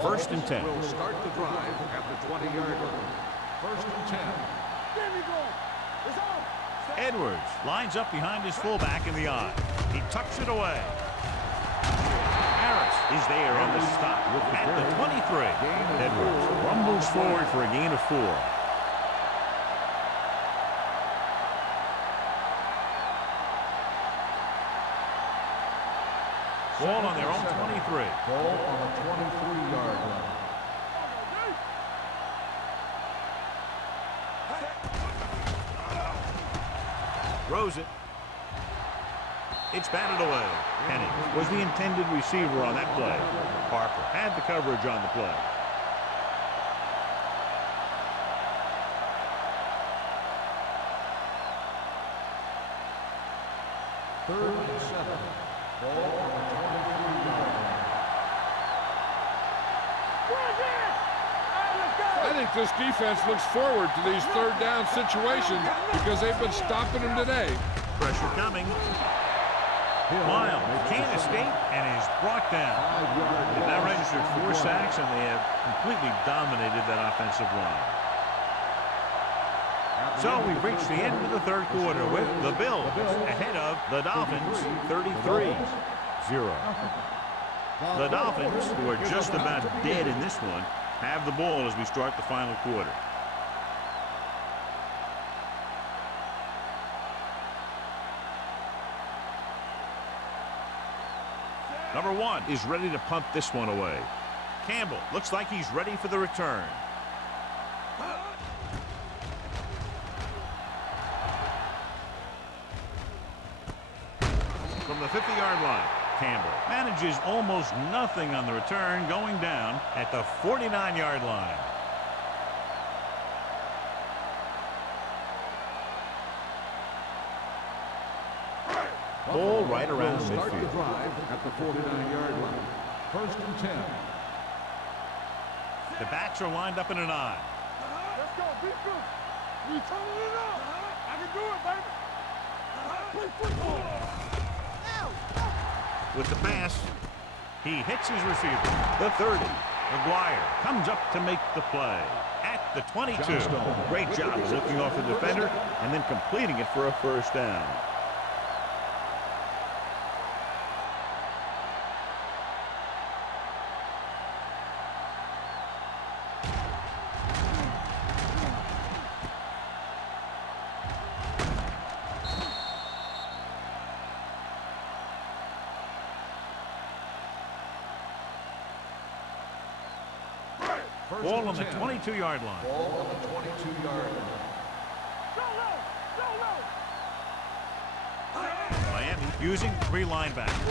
First and 10. Will start the drive at the 20-yard line. First and 10. There we go. It's on. Edwards lines up behind his fullback in the eye. He tucks it away. Harris is there on the stop at the 23. Edwards rumbles forward for a gain of 4. Ball on their own 23. Ball on the 23-yard line. Throws it. It's batted away. Penny was the intended receiver on that play. Harper had the coverage on the play. Third and Ball on the 23-yard line. I think this defense looks forward to these third down situations because they've been stopping them today. Pressure coming. Miles can't escape and is brought down. They've now registered 4 sacks, and they have completely dominated that offensive line. So we've reached the end of the third quarter with the Bills ahead of the Dolphins 33-0. The Dolphins, who are just about dead in this one, have the ball as we start the final quarter. Number 1 is ready to punt this one away. Campbell looks like he's ready for the return. From the 50-yard line, Campbell manages almost nothing on the return, going down at the 49-yard line. Ball right around Start the midfield. drive at the 49-yard line. 1st and 10. The backs are lined up in an I. Let's go, beat you. We turning it up. I can do it, baby. Play football. With the pass, he hits his receiver. The 30. McGuire comes up to make the play at the 22. Great job of looking off the defender and then completing it for a first down. Ball on the 22-yard line. Ball on the 22-yard line. Miami using 3 linebackers.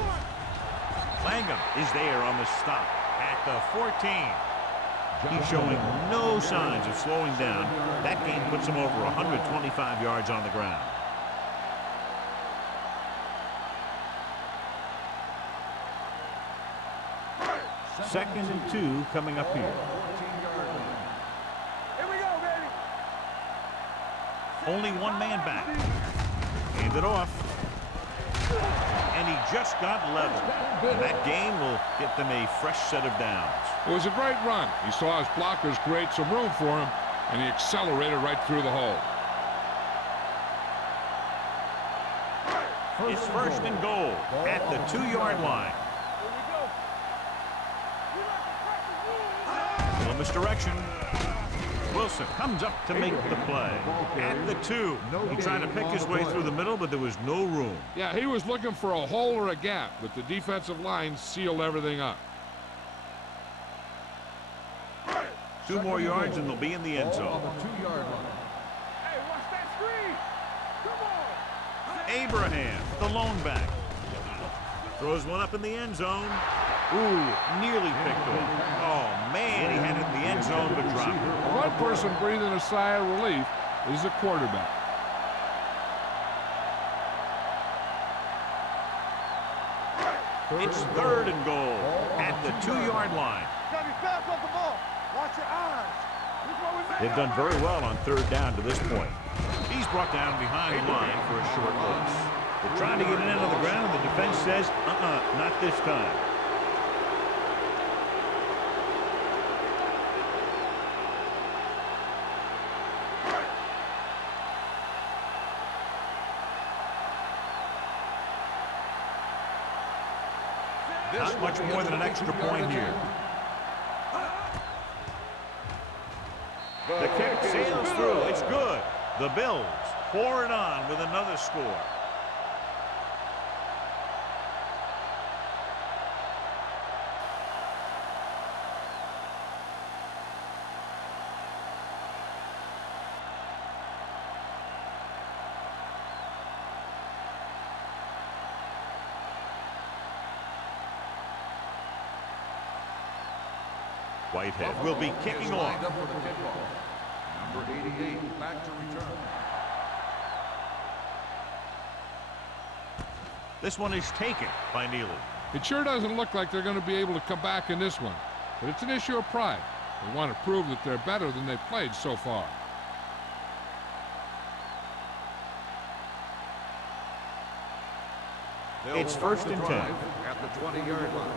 Langham is there on the stop at the 14. He's showing no signs of slowing down. That game puts him over 125 yards on the ground. Second and 2 coming up here. Here we go, baby. Only one man back. Hand it off. And he just got level. And that game will get them a fresh set of downs. It was a great run. He saw his blockers create some room for him, and he accelerated right through the hole. It's 1st and goal at the 2-yard line. Little misdirection. Wilson comes up to make the play at the 2. He tried to pick his way through the middle, but there was no room. Yeah, he was looking for a hole or a gap, but the defensive line sealed everything up. 2 more yards and they'll be in the end zone. On the 2-yard line. Hey, watch that screen. Come on. Abraham, the lone back, throws one up in the end zone. Ooh, nearly picked off. Oh, man, he had it in the end zone, but dropped it. One person breathing a sigh of relief is the quarterback. It's 3rd and goal at the 2-yard line. Gotta be fast off the ball. Watch your eyes. Look what we made. They've done very well on 3rd down to this point. He's brought down behind the line for a short loss. They're trying to get it into the ground, and the defense says, not this time. Not much more than an extra point here. The kick sails through. It's good. The Bills pour it on with another score. Whitehead will be kicking off. Lined up for the kickoff. Number 88 back to return. This one is taken by Neely. It sure doesn't look like they're going to be able to come back in this one, but it's an issue of pride. They want to prove that they're better than they've played so far. It's first and 10. At the 20-yard line.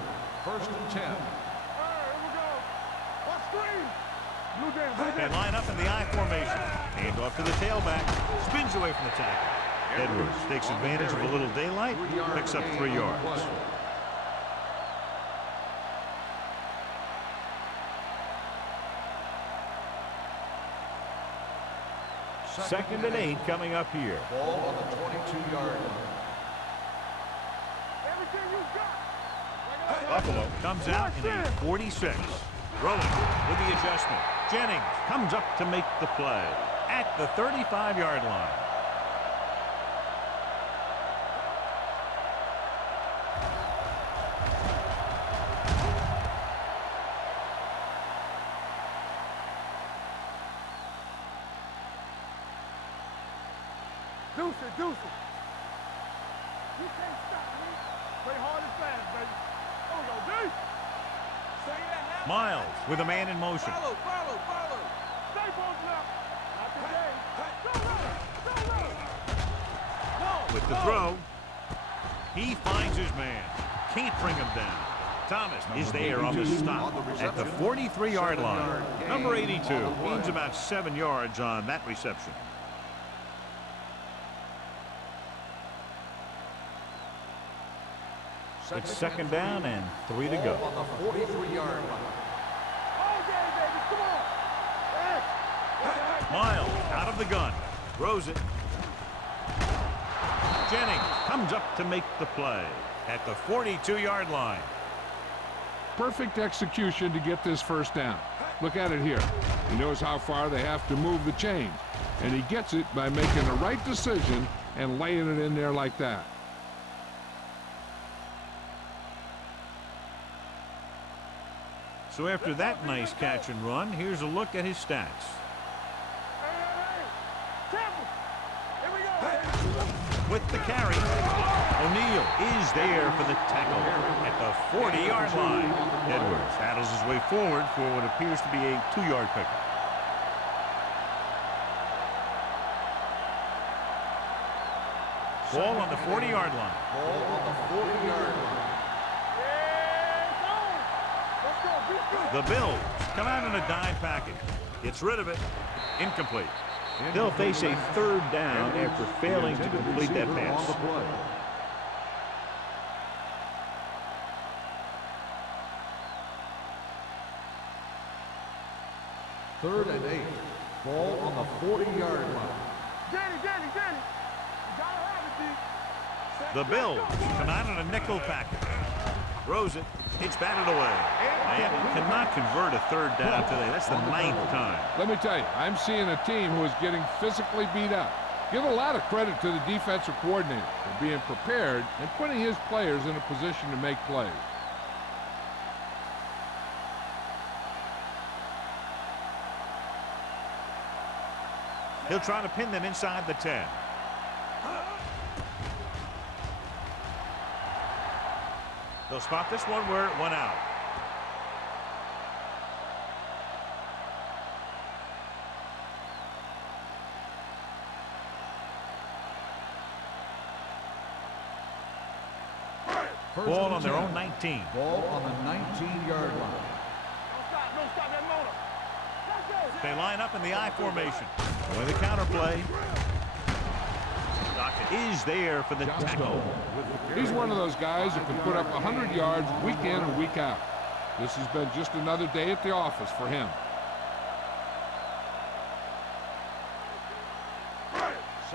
First and 10. All right, here we go. One screen. Blue jam, blue They jam. line up in the I formation. Hand off to the tailback. Spins away from the tackle. Edwards takes advantage of a little daylight. Picks up 3 yards. Second and 8 coming up here. Ball on the 22-yard line. Everything you got. Buffalo comes out in a 46. Rolling with the adjustment. Jennings comes up to make the play at the 35-yard line. Deuce it, deuce it. You can't stop me. Play hard and fast, baby. There we go, D. Say that now. Miles with a man in motion. Follow. Stay posted up. Not today. Go run. No. With the throw, he finds his man. Can't bring him down. Thomas is there on the stop at the 43-yard line. Number 82 gains about 7 yards on that reception. It's second down and 3 to go. On the 43-yard line. All day, baby. Come on. Hey. Miles out of the gun. Throws it. Jennings comes up to make the play at the 42-yard line. Perfect execution to get this first down. Look at it here. He knows how far they have to move the chains, and he gets it by making the right decision and laying it in there like that. So after that nice catch and run, here's a look at his stats. Hey. Temple. Here we go. With the carry, O'Neal is there for the tackle at the 40-yard line. Edwards paddles his way forward for what appears to be a 2-yard pickup. Ball on the 40-yard line. Ball on the 40-yard line. The Bills come out in a dime package. Gets rid of it. Incomplete. They'll face a third down after failing to complete that pass. Third and 8. Ball on the 40-yard line. Danny. You gotta have it, D. The Bills come out in a nickel package. Throws it. It's batted away. And cannot convert a third down today. That's the 9th time. Let me tell you, I'm seeing a team who is getting physically beat up. Give a lot of credit to the defensive coordinator for being prepared and putting his players in a position to make plays. He'll try to pin them inside the 10. They'll spot this one where it went out. Ball on their own 19. Ball on the 19-yard line. Don't stop that motor. They line up in the I formation. With the counter play. Dockett is there for the tackle. He's one of those guys who can put up 100 yards week in and week out. This has been just another day at the office for him.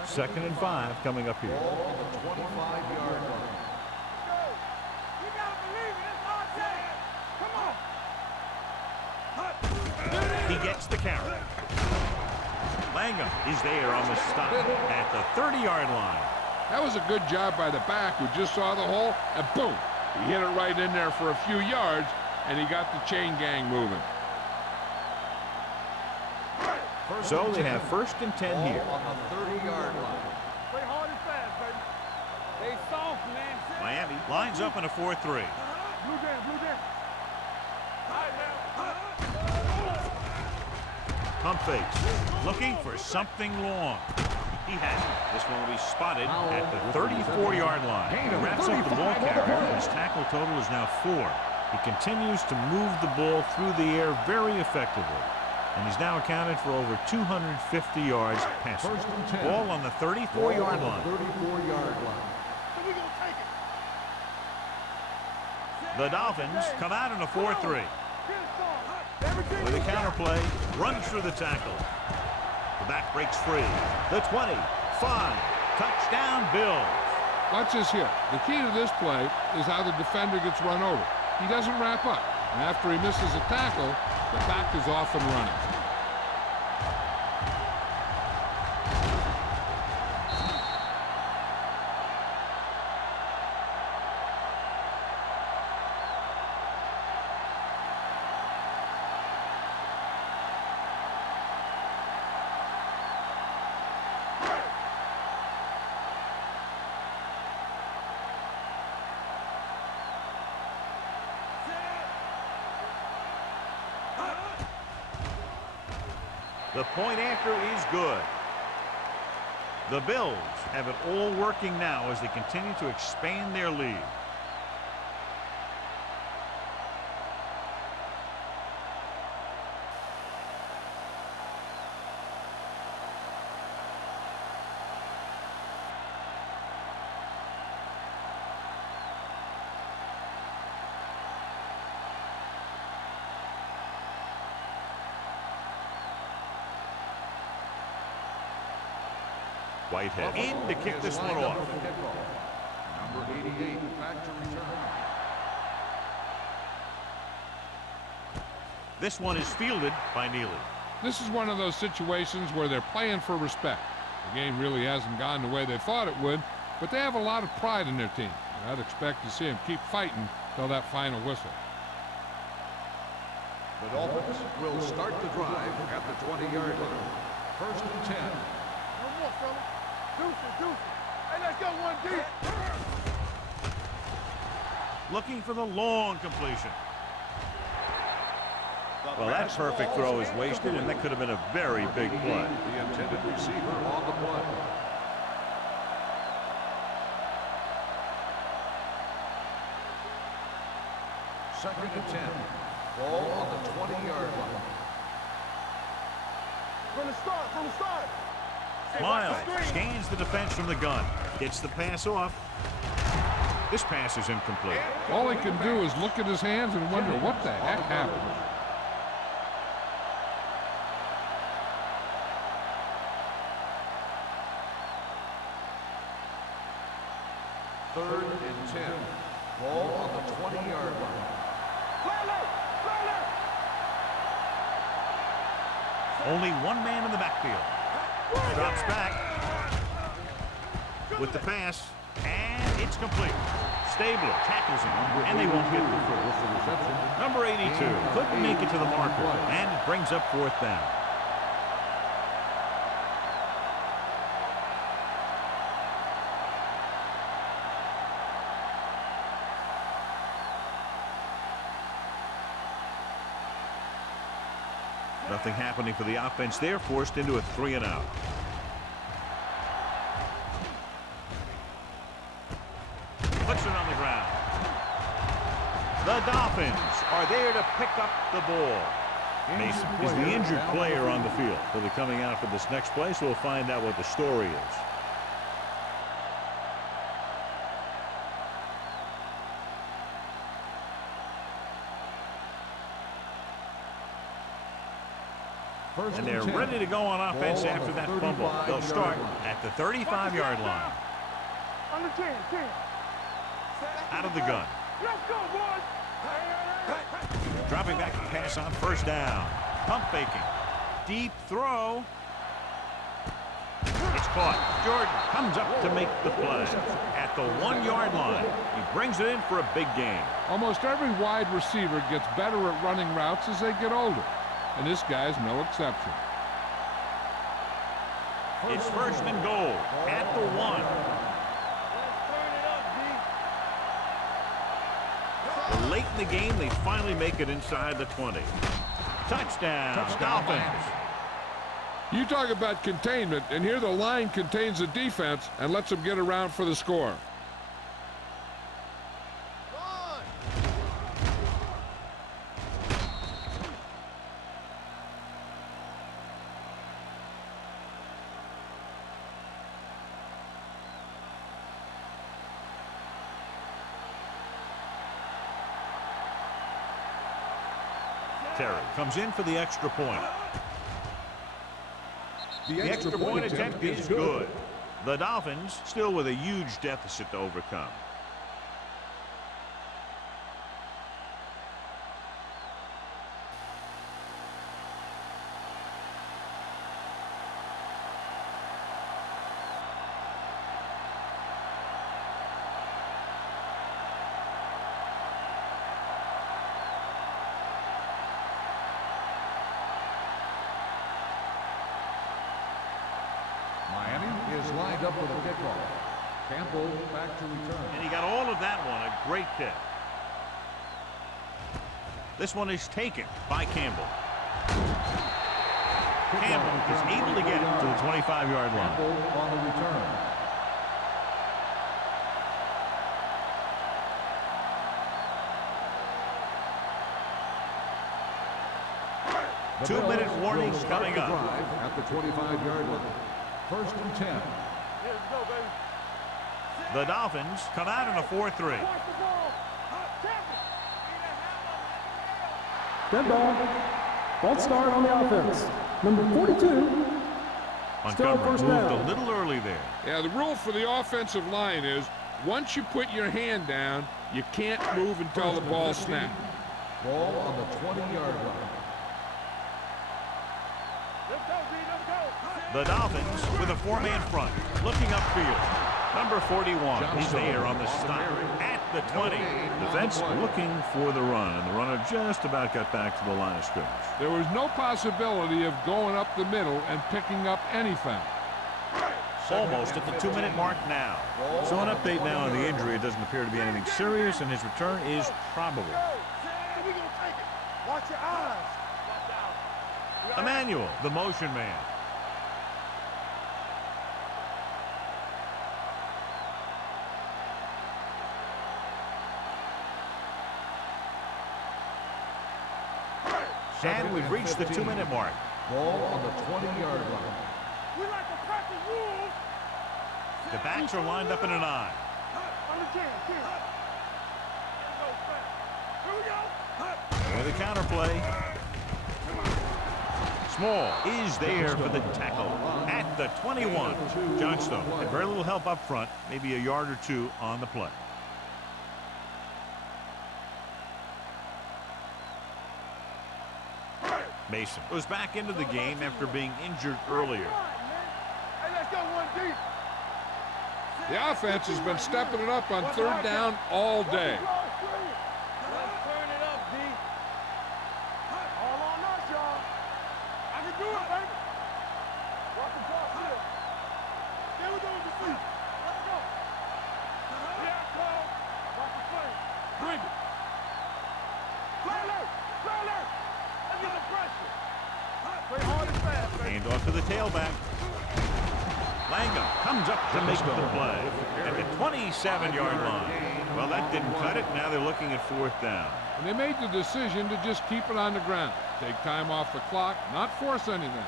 Second and 5 coming up here. Ball on the 25-yard line. You gotta believe it. It's our day. Come on. He gets the carry. Langham is there on the stop at the 30-yard line. That was a good job by the back who just saw the hole, and boom, he hit it right in there for a few yards, and he got the chain gang moving. So they have first and 10 here. Ball on the 30-yard line. Play hard and fast, baby. They soft, man. Miami lines up in a 4-3. Blue jam, blue jam. Pump fakes. Looking for something long. He has it. This one will be spotted at the 34-yard line. He wraps up the ball carrier. His tackle total is now 4. He continues to move the ball through the air very effectively. And he's now accounted for over 250 yards passing. Ball on the 34-yard line. 34-yard line. The Dolphins come out in a 4-3. With a counterplay, runs through the tackle. The back breaks free. The 20, 5, touchdown Bills. Watch this here. The key to this play is how the defender gets run over. He doesn't wrap up. And after he misses a tackle, the back is off and running. The point after is good. The Bills have it all working now as they continue to expand their lead. Whitehead in to kick this one off. Number 88 back to return. This one is fielded by Neely. This is one of those situations where they're playing for respect. The game really hasn't gone the way they thought it would, but they have a lot of pride in their team. I'd expect to see them keep fighting till that final whistle. The Dolphins will start the drive at the 20-yard line. First and 10. No more, fella. Deuce. Hey, let's go, 1D. Looking for the long completion. Well, that perfect throw is wasted, and that could have been a very big play. The intended receiver on the play. Second and 10. Ball on the 20-yard line. From the start. Miles scans the defense from the gun. Gets the pass off. This pass is incomplete. All he can do is look at his hands and wonder what the heck happened. Third and 10. Ball on the 20-yard line. Only one man in the backfield. Drops back with the pass, and it's complete. Stabler tackles him, and they won't hit the first. Number 82 couldn't make it to the marker, and it brings up fourth down. Nothing happening for the offense there, forced into a 3-and-out. Puts it on the ground. The Dolphins are there to pick up the ball. Mason is the injured player on the field. He'll be coming out for this next play, so we'll find out what the story is. And they're ready to go on offense after that fumble. They'll start at the 35-yard line. Under 10. Out of the gun. Let's go, boys. Dropping back to pass on first down. Pump faking. Deep throw. It's caught. Jordan comes up to make the play. At the 1-yard line, he brings it in for a big gain. Almost every wide receiver gets better at running routes as they get older. And this guy's no exception. It's first and goal at the 1. in the game. They finally make it inside the 20. Touchdown, Dolphins. You talk about containment, and here the line contains the defense and lets them get around for the score. Terry comes in for the extra point. The extra point attempt is good. The Dolphins still with a huge deficit to overcome. Miami is lined up with a kickoff. Campbell back to return. And he got all of that one. A great kick. This one is taken by Campbell. Campbell is able to get it to the 25-yard line. Campbell on the return. The 2-minute Bills warnings will start coming the up. drive at the 25-yard line. 1st and 10. Here we go, baby. The Dolphins come out in a 4-3. Watch the ball. Dead ball. False start on the offense. Number 42. Still Montgomery first moved down. a little early there. Yeah, the rule for the offensive line is once you put your hand down, you can't move until the ball snaps. Ball on the 20-yard line. Let's go, B. Let's go. The Dolphins with a 4-man front, looking upfield. Number 41 is there on the stop at the 20. Defense looking for the run, and the runner just about got back to the line of scrimmage. There was no possibility of going up the middle and picking up anything. Almost at the 2-minute mark now. So an update now on the injury. It doesn't appear to be anything serious, and his return is probable. We're going to take it. Watch your eyes. Watch out. Emmanuel, the motion man. And we've reached the 2-minute mark. Ball on the 20-yard line. We like to practice rules. The backs are lined up in an I. On the 10. Here we go. With a counterplay. Small is there for the tackle at the 21. Johnstone had very little help up front, maybe a yard or two on the play. Mason was back into the game after being injured earlier. Hey, let's go 1 deep. The offense has been stepping it up on 3rd down all day. Let's turn it up, D. All on us, y'all. I can do it, baby. Walk the ball here. Stay with those feet. Let's go. Here I come. Watch the play. Bring it. Play alert. Play alert. Let's get the pressure. Play hard and fast, baby. Hand off to the tailback. Langham comes up to make the play at the 27-yard line. Well, that didn't cut it. Now they're looking at 4th down. And they made the decision to just keep it on the ground. Take time off the clock, not force anything.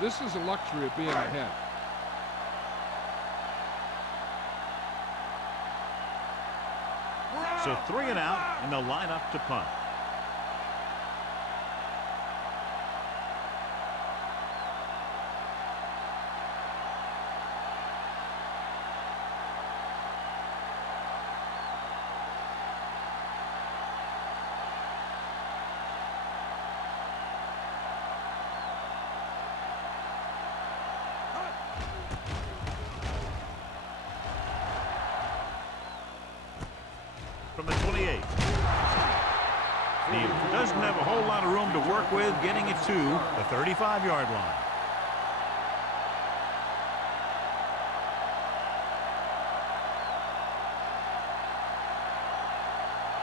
This is a luxury of being ahead. So 3 and out, and they'll line up to punt. From the 28. He doesn't have a whole lot of room to work with, getting it to the 35-yard line.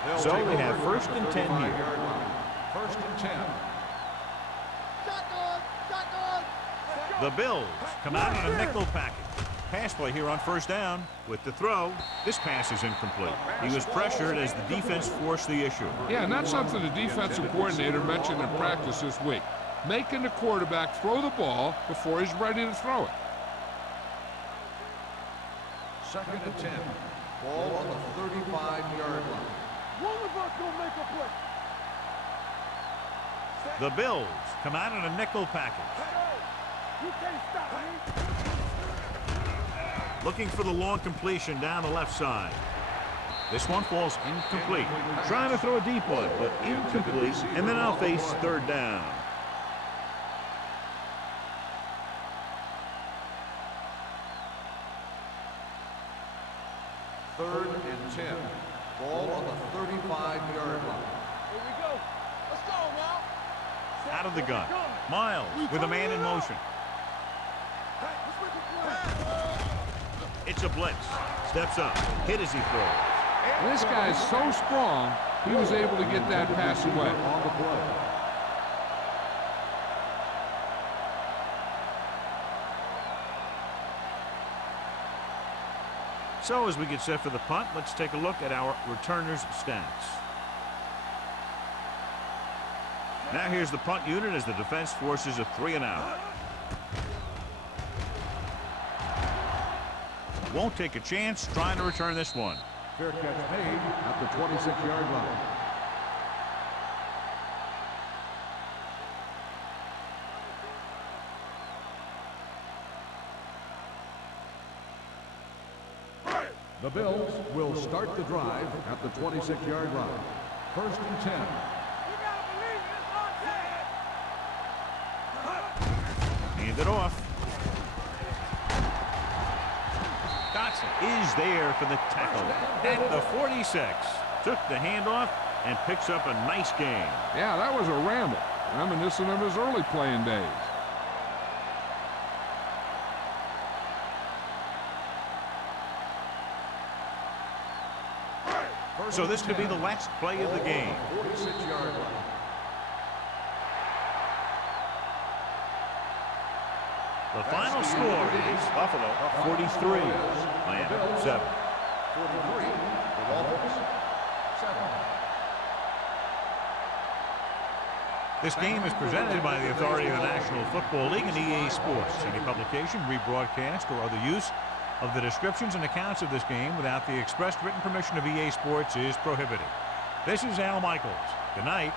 They'll So take we have over first at the and 10 here. 35-yard line. First and 10. The Bills come out in a nickel package. Pass play here on first down with the throw. This pass is incomplete. He was pressured as the defense forced the issue. Yeah, and that's something the defensive coordinator mentioned in practice this week. Making the quarterback throw the ball before he's ready to throw it. Second and 10. Ball on the 35-yard line. One of us gonna make a play. The Bills come out in a nickel package. You can't stop me. Looking for the long completion down the left side. This one falls incomplete. Trying to throw a deep one, but incomplete. And then I'll face third down. Third and 10. Ball on the 35-yard line. Here we go. Let's go now. Out of the gun. Miles with a man in motion. It's a blitz. Steps up. Hit as he throws. This guy's so strong, he was able to get that pass away. On the play. So as we get set for the punt, let's take a look at our returners' stats. Now here's the punt unit as the defense forces a 3-and-out. Won't take a chance trying to return this one. Fair catch made at the 26-yard line. The Bills will start the drive at the 26-yard line. First and 10. Hand it off. Dotson is there for the tackle at the 46. Took the handoff and picks up a nice gain. Yeah, that was a ramble, reminiscent of his early playing days. So this could be the last play of the game. 46-yard line. The final score is Buffalo 43, Miami 7. 43, the Dolphins 7. This game is presented by the authority of the National Football League and EA Sports. Any publication, rebroadcast, or other use of the descriptions and accounts of this game without the expressed written permission of EA Sports is prohibited. This is Al Michaels. Good night.